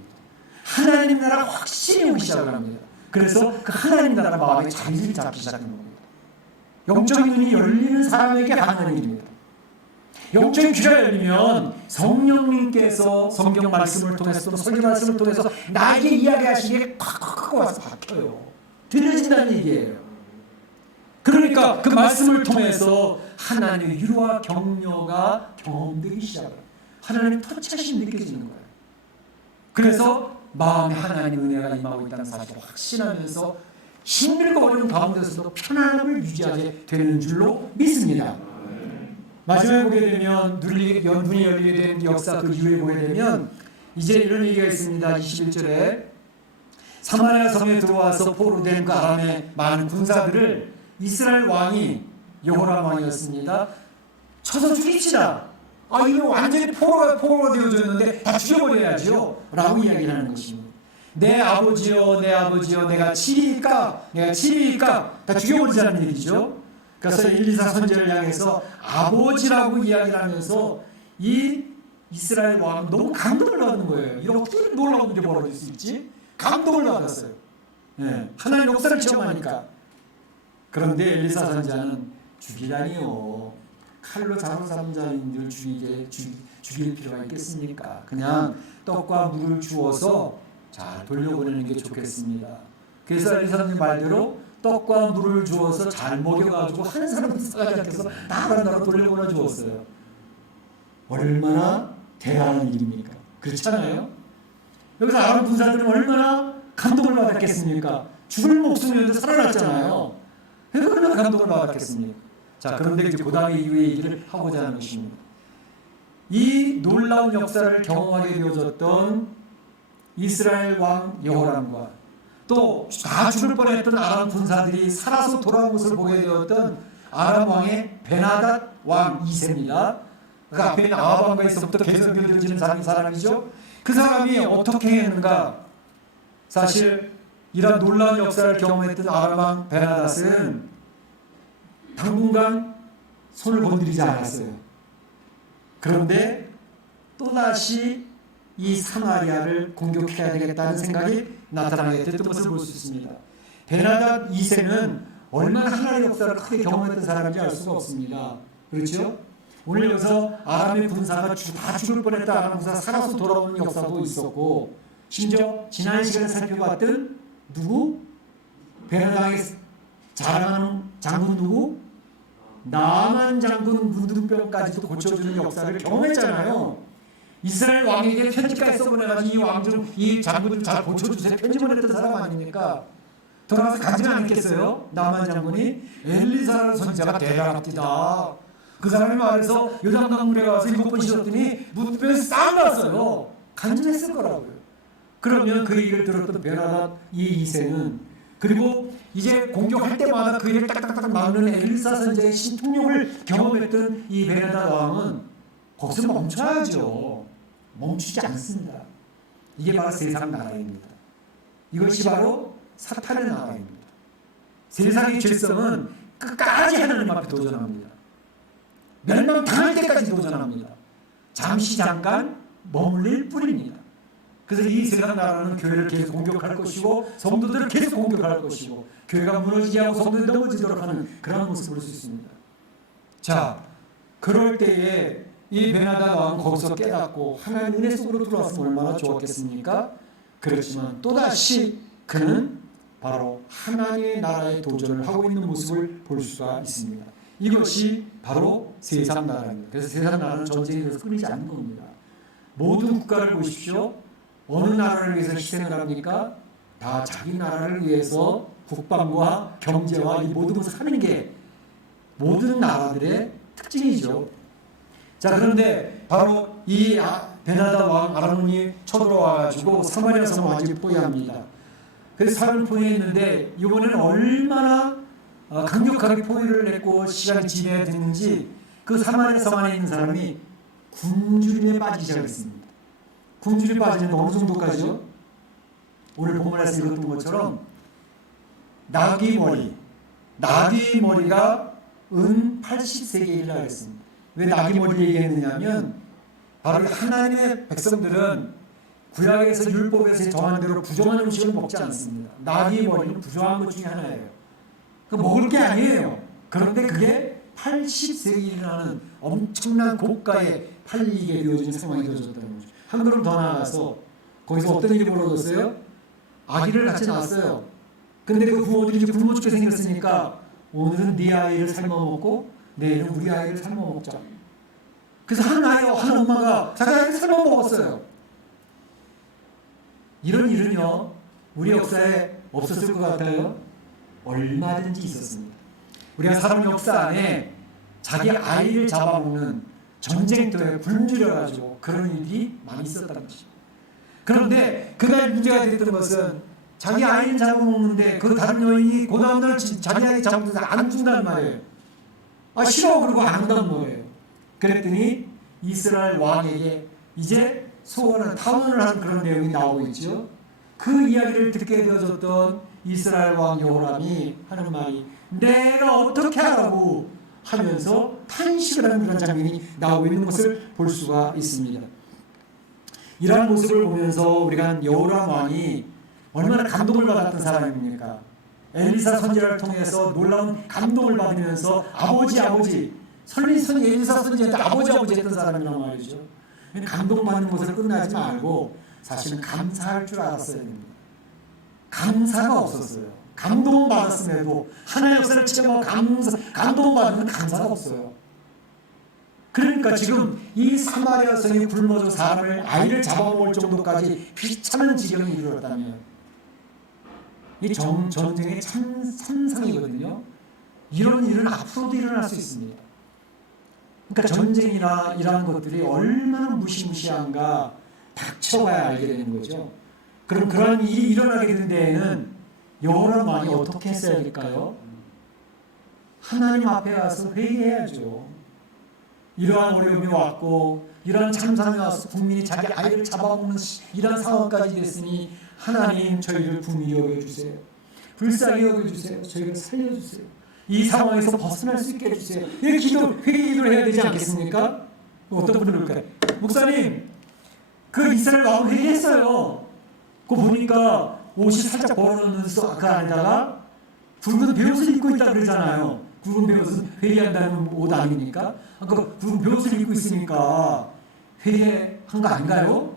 하나님 나라가 확실히 오기 시작합니다. 그래서 그 하나님 나라 마음에 자리를 잡기 시작하는 겁니다. 영적인 눈이 열리는 사람에게 하나는 일입니다. 영적인 귀가 열리면 성령님께서 성경 말씀을 통해서 또 설교 말씀을 통해서 나에게 이야기하시기에 콱콱 와서 박혀요. 들려진다는 얘기예요. 그러니까 그 말씀을 통해서 하나님의 위로와 격려가 경험되기 시작해요. 하나님의 터치하심이 느껴지는 거예요. 그래서 마음에 하나님의 은혜가 임하고 있다는 사실을 확신하면서 힘들거리는 가운데서도 편안함을 유지하게 되는 줄로 믿습니다. 마지막에 보게 되면 눈이 열리게 된 역사 그 이후에 보게 되면 이제 이런 얘기가 있습니다. 21절에 사마리아 성에 들어와서 포로된 그 아람의 많은 군사들을 이스라엘 왕이 여호람 왕이었습니다. 쳐서 죽입시다. 이거 완전히 포로가 되어졌는데 다 죽여버려야죠 라고 이야기를 하는 것입니다. 내 아버지여 내가 7위일까 다 죽여버리자는 얘기죠. 그래서 엘리사 선지자를 향해서 아버지라고 이야기를 하면서 이 이스라엘 왕은 너무 감동을 받는 거예요. 이런 어떻게 놀라운 일이 벌어질 수 있지? 감동을 받았어요. 하나님의 역사를 체험하니까. 그런데 엘리사 선지자는 죽이다니요. 칼로 잡은 사람자인들 죽일 필요가 있겠습니까? 그냥 떡과 물을 주어서 잘 돌려보내는 게 좋겠습니다. 그래서 엘리사 선지자 말대로 떡과 물을 주어서 잘 먹여가지고 한 사람도 싸가지 않게서 나라나라 돌려보내 주었어요. 얼마나 대단한 일입니까? 그렇잖아요? 여기서 아람 군사들은 얼마나 감동을 받았겠습니까? 죽을 목숨이었는데 살아났잖아요. 얼마나 감동을 받았겠습니까? 자, 그런데 이제 그 다음에 이후의 얘기를 하고자 하는 것입니다. 이 놀라운 역사를 경험하게 되어졌던 이스라엘 왕 여호람과 또 다 죽을 뻔했던 아람 군사들이 살아서 돌아온 것을 보게 되었던 아람 왕의 베나닷 왕 2세입니다. 그 앞에 있는 아합 왕에서부터 계속 이어지는 사람이죠. 그 사람이 어떻게 했는가? 사실 이런 놀라운 역사를 경험했던 아람 왕 베나닷은 당분간 손을 건드리지 않았어요. 그런데 또다시 이 사마리아를 공격해야 되겠다는 생각이 나타나게 됐던 것을 볼 수 있습니다. 베나닷 2세는 얼마나 하나님의 역사를 크게 경험했던 사람인지 알 수가 없습니다. 그렇죠? 오늘 여기서 아람의 군사가 다 죽을 뻔했다 아람 군사가 살아서 돌아오는 역사도 있었고, 심지어 지난 시간에 살펴봤던 누구? 베나닷의 자랑하는 장군 누구? 나만 장군 문둥병까지도 고쳐주는 역사를 경험했잖아요. 이스라엘 왕에게 편지까지 써보내가지고 이 장군을 잘 고쳐주세요 편지 보냈던 사람 아닙니까? 돌아가서 가지 않겠어요? 나만 장군이 엘리사라는 선지자가 대단합니다. 그 사람이 말해서 요단강물에 가서 7번 씻었더니 문둥병에서 싹 났어요. 간증했을 거라고요. 그러면 그 얘기를 들었던 베나닷 이 2세는, 그리고 이제 공격할 때마다 그 일을 딱딱딱 막는 엘리사 선지자의 신통력을 경험했던 이 베나닷 왕은 거기서 멈춰야죠. 멈추지 않습니다. 이게 바로 세상 나라입니다. 이것이 바로 사탄의 나라입니다. 세상의 죄성은 끝까지 하나님 앞에 도전합니다. 멸망당할 때까지 도전합니다. 잠시 잠깐 머물릴 뿐입니다. 그래서 이 세상 나라는 교회를 계속 공격할 것이고 성도들을 계속 공격할 것이고 교회가 무너지지 않고 성도들이 넘어지도록 하는 그런 모습을 볼 수 있습니다. 자, 그럴 때에 이 베나닷 왕은 거기서 깨닫고 하나님 은혜 속으로 들어왔으면 얼마나 좋았겠습니까? 그렇지만 또다시 그는 바로 하나님의 나라에 도전을 하고 있는 모습을 볼 수가 있습니다. 이것이 바로 세상 나라입니다. 그래서 세상 나라는 전쟁에서 끊이지 않는 겁니다. 모든 국가를 보십시오. 어느 나라를 위해서 희생을 합니까? 다 자기 나라를 위해서 국방과 경제와 이 모든 것을 하는 게 모든 나라들의 특징이죠. 자, 그런데 바로 이 베나다 왕 아람론이 쳐들어와가지고 사마리아 성을 완전히 포위합니다. 그래서 사람을 포위했는데 이번에는 얼마나 강력하게 포위를 했고 시간이 지내야 됐는지 그 사마리아 성 안에 있는 사람이 굶주림에 빠지기 시작했습니다. 굶주림에 빠지는 어느 정도까지요? 오늘 본문에서 읽었던 것처럼 나귀 머리가 은 80세겔이라 했습니다. 왜 나귀 머리를 얘기했느냐면 바로 하나님의 백성들은 구약에서 율법에서 정한 대로 부정한 음식을 먹지 않습니다. 나귀 머리는 부정한 것 중에 하나예요. 그 먹을 게 아니에요. 그런데 그게 80세겔이라는 엄청난 고가에 팔리게 되어진 상황이 되어졌다는 거죠. 한 걸음 더 나아가서 거기서 어떤 일이 벌어졌어요? 아기를 같이 낳았어요. 근데 그 부모들이 이제 굶어 죽게 생겼으니까 오늘은 네 아이를 삶아 먹고 내일은 우리 아이를 삶아 먹자. 그래서 한 엄마가 자기 아이를 삶아 먹었어요. 이런 일은요, 우리 역사에 없었을 것 같아요? 얼마든지 있었습니다. 우리가 사람 역사 안에 자기 아이를 잡아먹는 전쟁터에 굶주려가지고 그런 일이 많이 있었다는 것입니다. 그런데 그날 문제가 됐던 것은 자기 아이를 잡아먹는데 그 다른 여인이 그 다음날 자기 아이 잡아먹는데 안 준다는 말이에요. 싫어 그러고 안 한다는 거예요. 그랬더니 이스라엘 왕에게 이제 타원을 한 그런 내용이 나오고 있죠. 그 이야기를 듣게 되어졌던 이스라엘 왕 여호람이 하는 말이 내가 어떻게 하라고 하면서 탄식을 하는 그런 장면이 나오고 있는 것을 볼 수가 있습니다. 이러한 모습을 보면서 우리가 여호람 왕이 얼마나 감동을 받았던 사람입니까? 엘리사 선지자를 통해서 놀라운 감동을 받으면서 아버지 엘리사 선지자한테 아버지 했던 사람이란 말이죠. 감동받는 것을 끝나지 말고 사실은 감사할 줄 알았어야 됩니다. 감사가 없었어요. 감동은 받았음에도 하나의 역사를 체험하고 감동받으면 감사가 없어요. 그러니까 지금 이 사마리아 성이 굶어서 사람을 아이를 잡아먹을 정도까지 비참한 지경에 이르렀다면 이 전쟁의 참상이거든요. 이런 일은 앞으로도 일어날 수 있습니다. 그러니까 전쟁이나 이러한 것들이 얼마나 무시무시한가 닥쳐봐야 알게 되는 거죠. 그럼 그런 일이 일어나게 된 데에는 여호람 왕이 어떻게 했어야 될까요? 하나님 앞에 가서 회개해야죠. 이러한 어려움이 왔고 이러한 참상이 와서 국민이 자기 아이를 잡아먹는 이러한 상황까지 됐으니 하나님 저희를 긍휼히 여겨주세요. 불쌍히 여겨주세요. 저희를 살려주세요. 이 상황에서 벗어날 수 있게 해주세요. 이렇게 회개기도를 해야 되지 않겠습니까? 어떤 분은 그럴까요? 목사님 그 이스라엘 왕은 회개했어요. 그거 보니까 옷이 살짝 벌어놓는 그 안에다가 굵은 베옷을 입고 있다 그러잖아요. 굵은 베옷은 회개한다는 옷 아닙니까? 그 굵은 베옷을 입고 있으니까 회개한 거 아닌가요?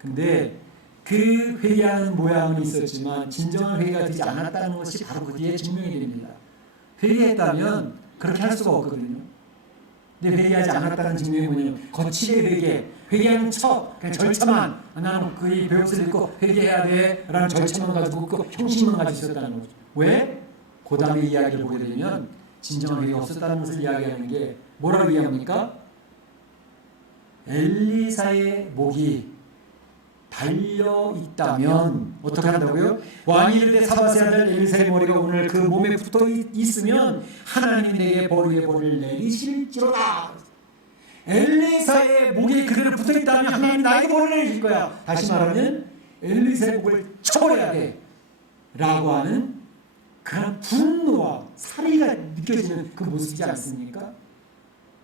근데 그 회개하는 모양은 있었지만 진정한 회개가 되지 않았다는 것이 바로 그 뒤에 증명이 됩니다. 회개했다면 그렇게 할 수가 없거든요. 근데 회개하지 않았다는 증명이 뭐냐면 거칠게 회개하는 그냥 절차만 나는 그 베옷을 입고 회개해야 돼 라는 절차만 가지고 그 형식만 가지고 있었다는 거죠. 왜? 그 다음에 이야기를 보게 되면 진정한 회개가 없었다는 것을 이야기하는 게 뭐라고 이야기합니까? 엘리사의 목이 달려 있다면 어떻게 한다고요? 왕이 이르되 사바세 아들 엘리사의 머리가 오늘 그 몸에 붙어 있으면 하나님이 내게 벌 위에 벌을 내리실지로다. 엘리사의 목에 그대로 붙어 있다면 하나님이 나에게 벌을 내릴 거야. 다시 말하면 엘리사의 목을 쳐버려야 돼 라고 하는 그런 분노와 살이가 느껴지는 그 모습이지 않습니까?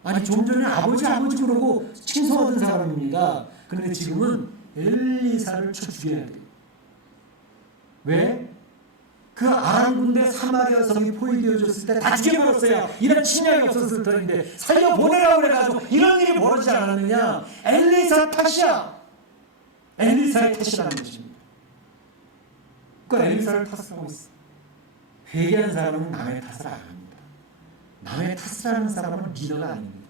아니 좀 전에 아버지 그러고 칭송하던 사람입니다. 그런데 지금은 엘리사를 쳐 죽여야 돼요. 왜? 그 아람 군대 사마리아 성이 포위되어졌을 때 다 죽여버렸어요. 이런 침략이 없었을 터인데 살려보내라고 그래가지고 이런 일이 벌어지지 않았느냐? 엘리사 탓이야. 엘리사의 탓이라는 것입니다. 그러니까 엘리사를 탓을 하고 있어. 회개한 사람은 남의 탓을 안 합니다. 남의 탓을 하는 사람은 리더가 아닙니다.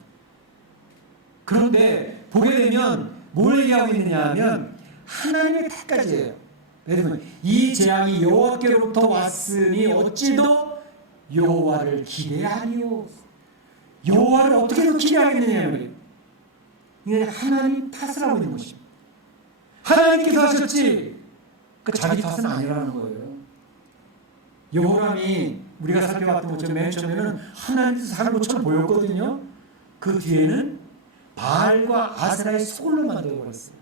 그런데 보게 되면 뭘 얘기하고 있느냐 하면 하나님의 탓까지예요. 예를 들면 이 재앙이 여호와께로부터 왔으니 어찌 더 여호와를 기대하리요. 여호와를 어떻게 더 기대하겠느냐. 이게 하나님 탓을 하고 있는 것입니다. 하나님께서 하셨지 그 자기 탓은 아니라는 거예요. 여호람이 우리가 살펴봤던 것처럼 맨 처음에는 하나님께서 하는 것처럼 보였거든요. 그 뒤에는 바알과 아세라의 소굴로 만들어버렸어요.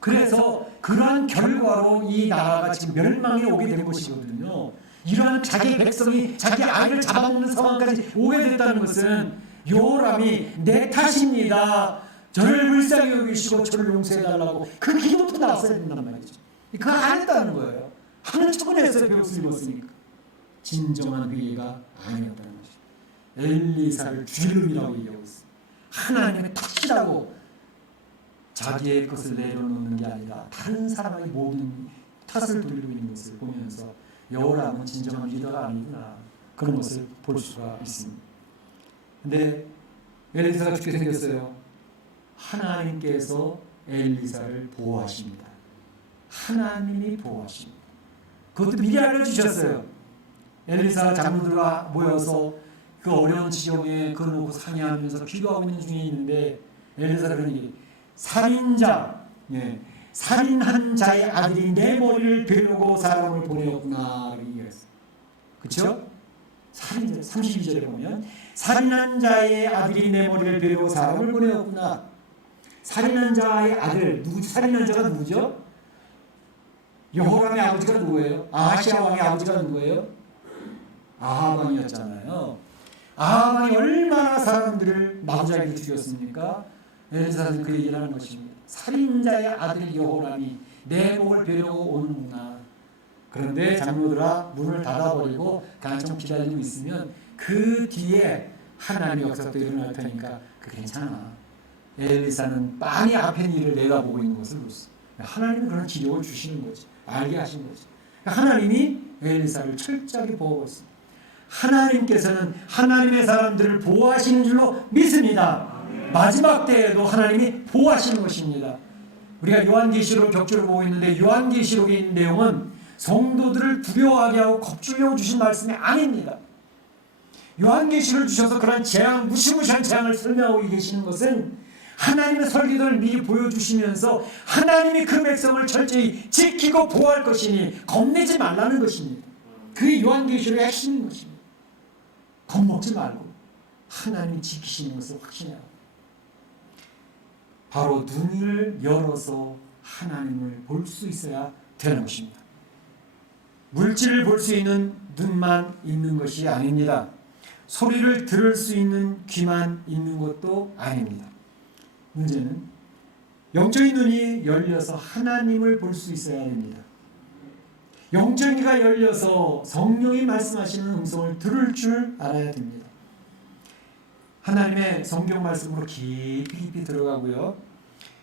그래서 그러한 결과로 이 나라가 지금 멸망에 오게 된 것이거든요. 이러한 자기 백성이 자기 아이를 잡아먹는 상황까지 오게 됐다는 것은 여호람이 내 탓입니다. 저를 불쌍히 여기시고 저를 용서해달라고 그 기도부터 나왔어야 된단 말이죠. 그걸 안 했다는 거예요. 하는 척은 했어요. 벼슬 입었으니까. 진정한 회개가 아니었다는 것이죠. 엘리사를 주름이라고 얘기하고 있어요. 하나님의 탓이라고 자기의 것을 내려놓는 게 아니라 다른 사람의 모든 탓을 돌리고 있는 것을 보면서 여호람은 진정한 리더가 아니구나, 그런 것을 볼 수가 있습니다. 근데 엘리사가 죽게 생겼어요. 하나님께서 엘리사를 보호하십니다. 하나님이 보호하십니다. 그것도 미리 알려주셨어요. 엘리사 장로들과 모여서 그 어려운 지경에 그걸 놓고 상의하면서 기도하고 있는 중에 있는데 엘리사가 그러니 살인자, 살인한 자의 아들이 내 머리를 베려고 사람을 보내었구나 얘기했어요. 그렇죠? 살인자 32절에 보면 살인한 자의 아들이 내 머리를 베려고 사람을 보내었구나. 살인한 자의 아들, 살인한 자가 누구죠? 여호람의 아버지가 누구예요? 아하시아 왕의 아버지가 누구예요? 아합 왕이었잖아요. 아합 왕이 얼마나 사람들을 마구잡이로 죽였습니까? 엘리사는 그 얘기를 하는 것입니다. 살인자의 아들 여호람이 내 목을 베려고 오는구나. 그런데 장로들아 문을 닫아버리고 간청 기다리고 있으면 그 뒤에 하나님의 역사도 일어날 테니까 그 괜찮아. 엘리사는 빤히 앞에 일을 내다보고 있는 것을 봤어. 하나님은 그런 기력을 주시는 거지. 알게 하신 거지. 하나님이 엘리사를 철저하게 보호하고 있습니다. 하나님께서는 하나님의 사람들을 보호하시는 줄로 믿습니다. 마지막 때에도 하나님이 보호하시는 것입니다. 우리가 요한계시록 격주를 보고 있는데 요한계시록에 있는 내용은 성도들을 두려워하게 하고 겁주려고 주신 말씀이 아닙니다. 요한계시를 주셔서 그런 재앙, 무시무시한 재앙을 설명하고 계시는 것은 하나님의 설계도를 미리 보여주시면서 하나님이 그 백성을 철저히 지키고 보호할 것이니 겁내지 말라는 것입니다. 그게 요한계시록의 핵심인 것입니다. 겁먹지 말고 하나님이 지키시는 것을 확신해야 합니다. 바로 눈을 열어서 하나님을 볼 수 있어야 되는 것입니다. 물질을 볼 수 있는 눈만 있는 것이 아닙니다. 소리를 들을 수 있는 귀만 있는 것도 아닙니다. 문제는 영적인 눈이 열려서 하나님을 볼 수 있어야 합니다. 영적인 귀가 열려서 성령이 말씀하시는 음성을 들을 줄 알아야 됩니다. 하나님의 성경 말씀으로 깊이 들어가고요.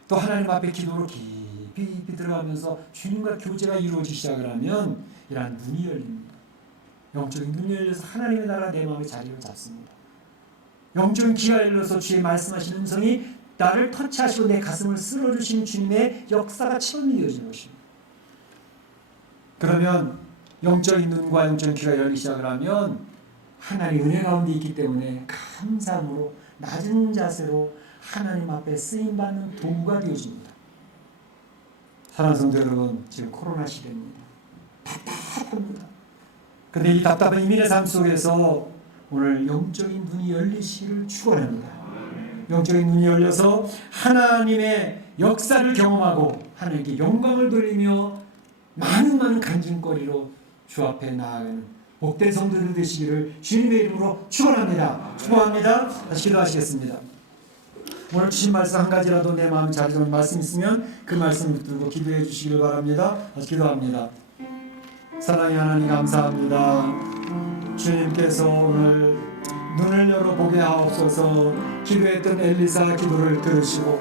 또 하나님 앞에 기도로 깊이 들어가면서 주님과 교제가 이루어지기 시작을 하면 이러한 눈이 열립니다. 영적인 눈이 열려서 하나님의 나라 내 마음에 자리를 잡습니다. 영적인 귀가 열려서 주의 말씀하시는 음성이 나를 터치하시고 내 가슴을 쓸어주시는 주님의 역사가 처음 이어지는 것입니다. 그러면 영적인 눈과 영적인 귀가 열리기 시작을 하면 하나님 은혜 가운데 있기 때문에 감사함으로 낮은 자세로 하나님 앞에 쓰임받는 도구가 되어집니다. 사랑하는 성도 여러분, 지금 코로나 시대입니다. 답답합니다. 그런데 이 답답한 이민의 삶 속에서 오늘 영적인 눈이 열리시기를 축원합니다. 영적인 눈이 열려서 하나님의 역사를 경험하고 하나님께 영광을 돌리며 많은 간증거리로 주 앞에 나아가는 복된 성도들 되시기를 주님의 이름으로 축원합니다. 축복합니다. 다시 기도하시겠습니다. 오늘 주신 말씀 한 가지라도 내 마음 잘 들은 말씀 있으면 그 말씀 붙들고 기도해 주시기를 바랍니다. 다시 기도합니다. 사랑의 하나님 감사합니다. 주님께서 오늘 눈을 열어보게 하옵소서. 기도했던 엘리사 기도를 들으시고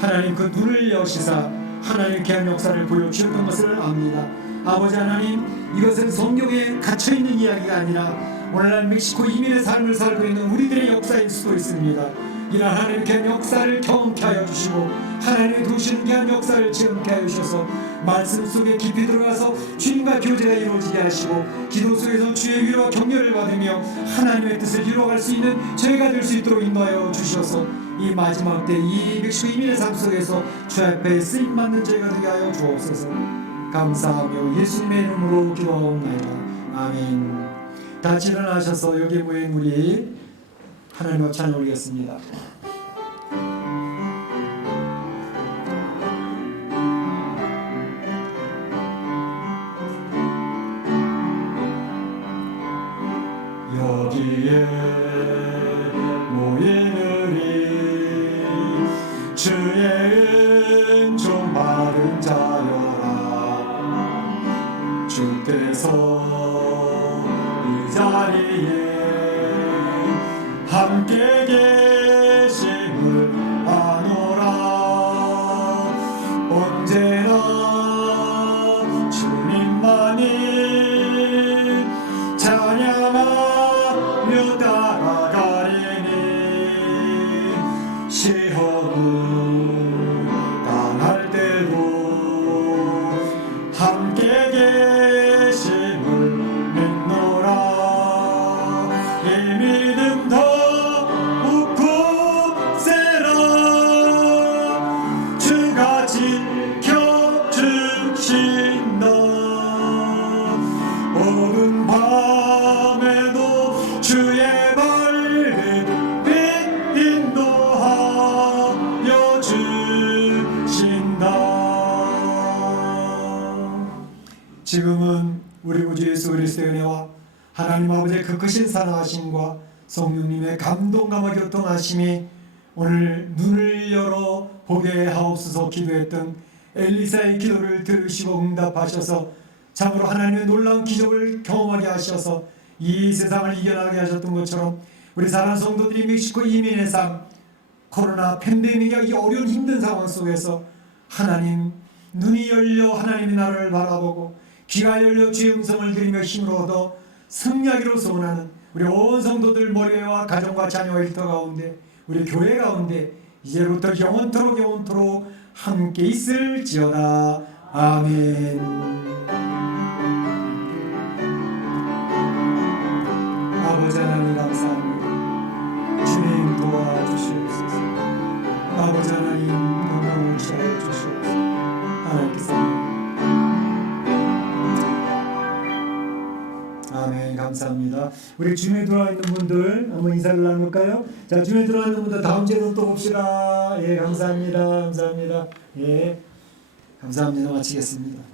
하나님 그 눈을 여시사 하나님 귀한 역사를 보여주셨던 것을 압니다. 아버지 하나님, 이것은 성경에 갇혀있는 이야기가 아니라 오늘날 멕시코 이민의 삶을 살고 있는 우리들의 역사일 수도 있습니다. 이런 하나님 귀한 역사를 경험케 하여 주시고 하나님의 도우시는 귀한 역사를 체험케 하여 주셔서 말씀 속에 깊이 들어가서 주님과 교제가 이루어지게 하시고 기도 속에서 주의 위로와 격려를 받으며 하나님의 뜻을 이루어갈 수 있는 저희가 될 수 있도록 인도하여 주셔서 이 마지막 때 이 백수 이민의 삶 속에서 주 앞에 쓰임받는 저희가 되게 하여 주옵소서. 감사하며 예수님의 이름으로 기도하옵나이다. 아멘. 다 같이 일어나셔서 여기 모인 우리 하나님 앞 찬양 올리겠습니다. 여기에 모이는 이 주의 은총 받은 자여라. 주께서 이 자리에 함께 계심을 아노라. 언제나 주님만이 찬양하며 따라가리니 시험을 당할 때도 함께 계심을 믿노라. 이 믿음 더욱 굳세라. 주가 지켜주신다. 어두운 밤에도 주의 발을 인도하여 주신다. 지금은 우리 구주 예수 그리스도의 은혜와 하나님 아버지의 그 크신 사랑하심과 성령님의 감동감화 교통하심이 오늘 눈을 열어 보게 하옵소서 기도했던 엘리사의 기도를 들으시고 응답하셔서 참으로 하나님의 놀라운 기적을 경험하게 하셔서 이 세상을 이겨나가게 하셨던 것처럼 우리 사랑하는 성도들이 멕시코 이민의 삶, 코로나 팬데믹의 이 어려운 힘든 상황 속에서 하나님 눈이 열려 하나님의 나라를 바라보고 귀가 열려 주의 음성을 들으며 힘을 얻어 승리하기로 소원하는 우리 온 성도들 머리와 가정과 자녀와 일터 가운데 우리 교회 가운데 이제부터 영원토록 함께 있을지어다. 아멘. 아버지 하나님 감사합니다. 주님 도와주시옵소서. 아버지 하나님 영광을 취하여 주시옵소서. 하나님께서 아멘. 감사합니다. 우리 주님에 들어와 있는 분들 한번 인사를 나눌까요? 자, 주님에 들어와 있는 분들 다음 주에도 또 봅시다. 예, 감사합니다. 감사합니다. 예, 감사합니다. 마치겠습니다.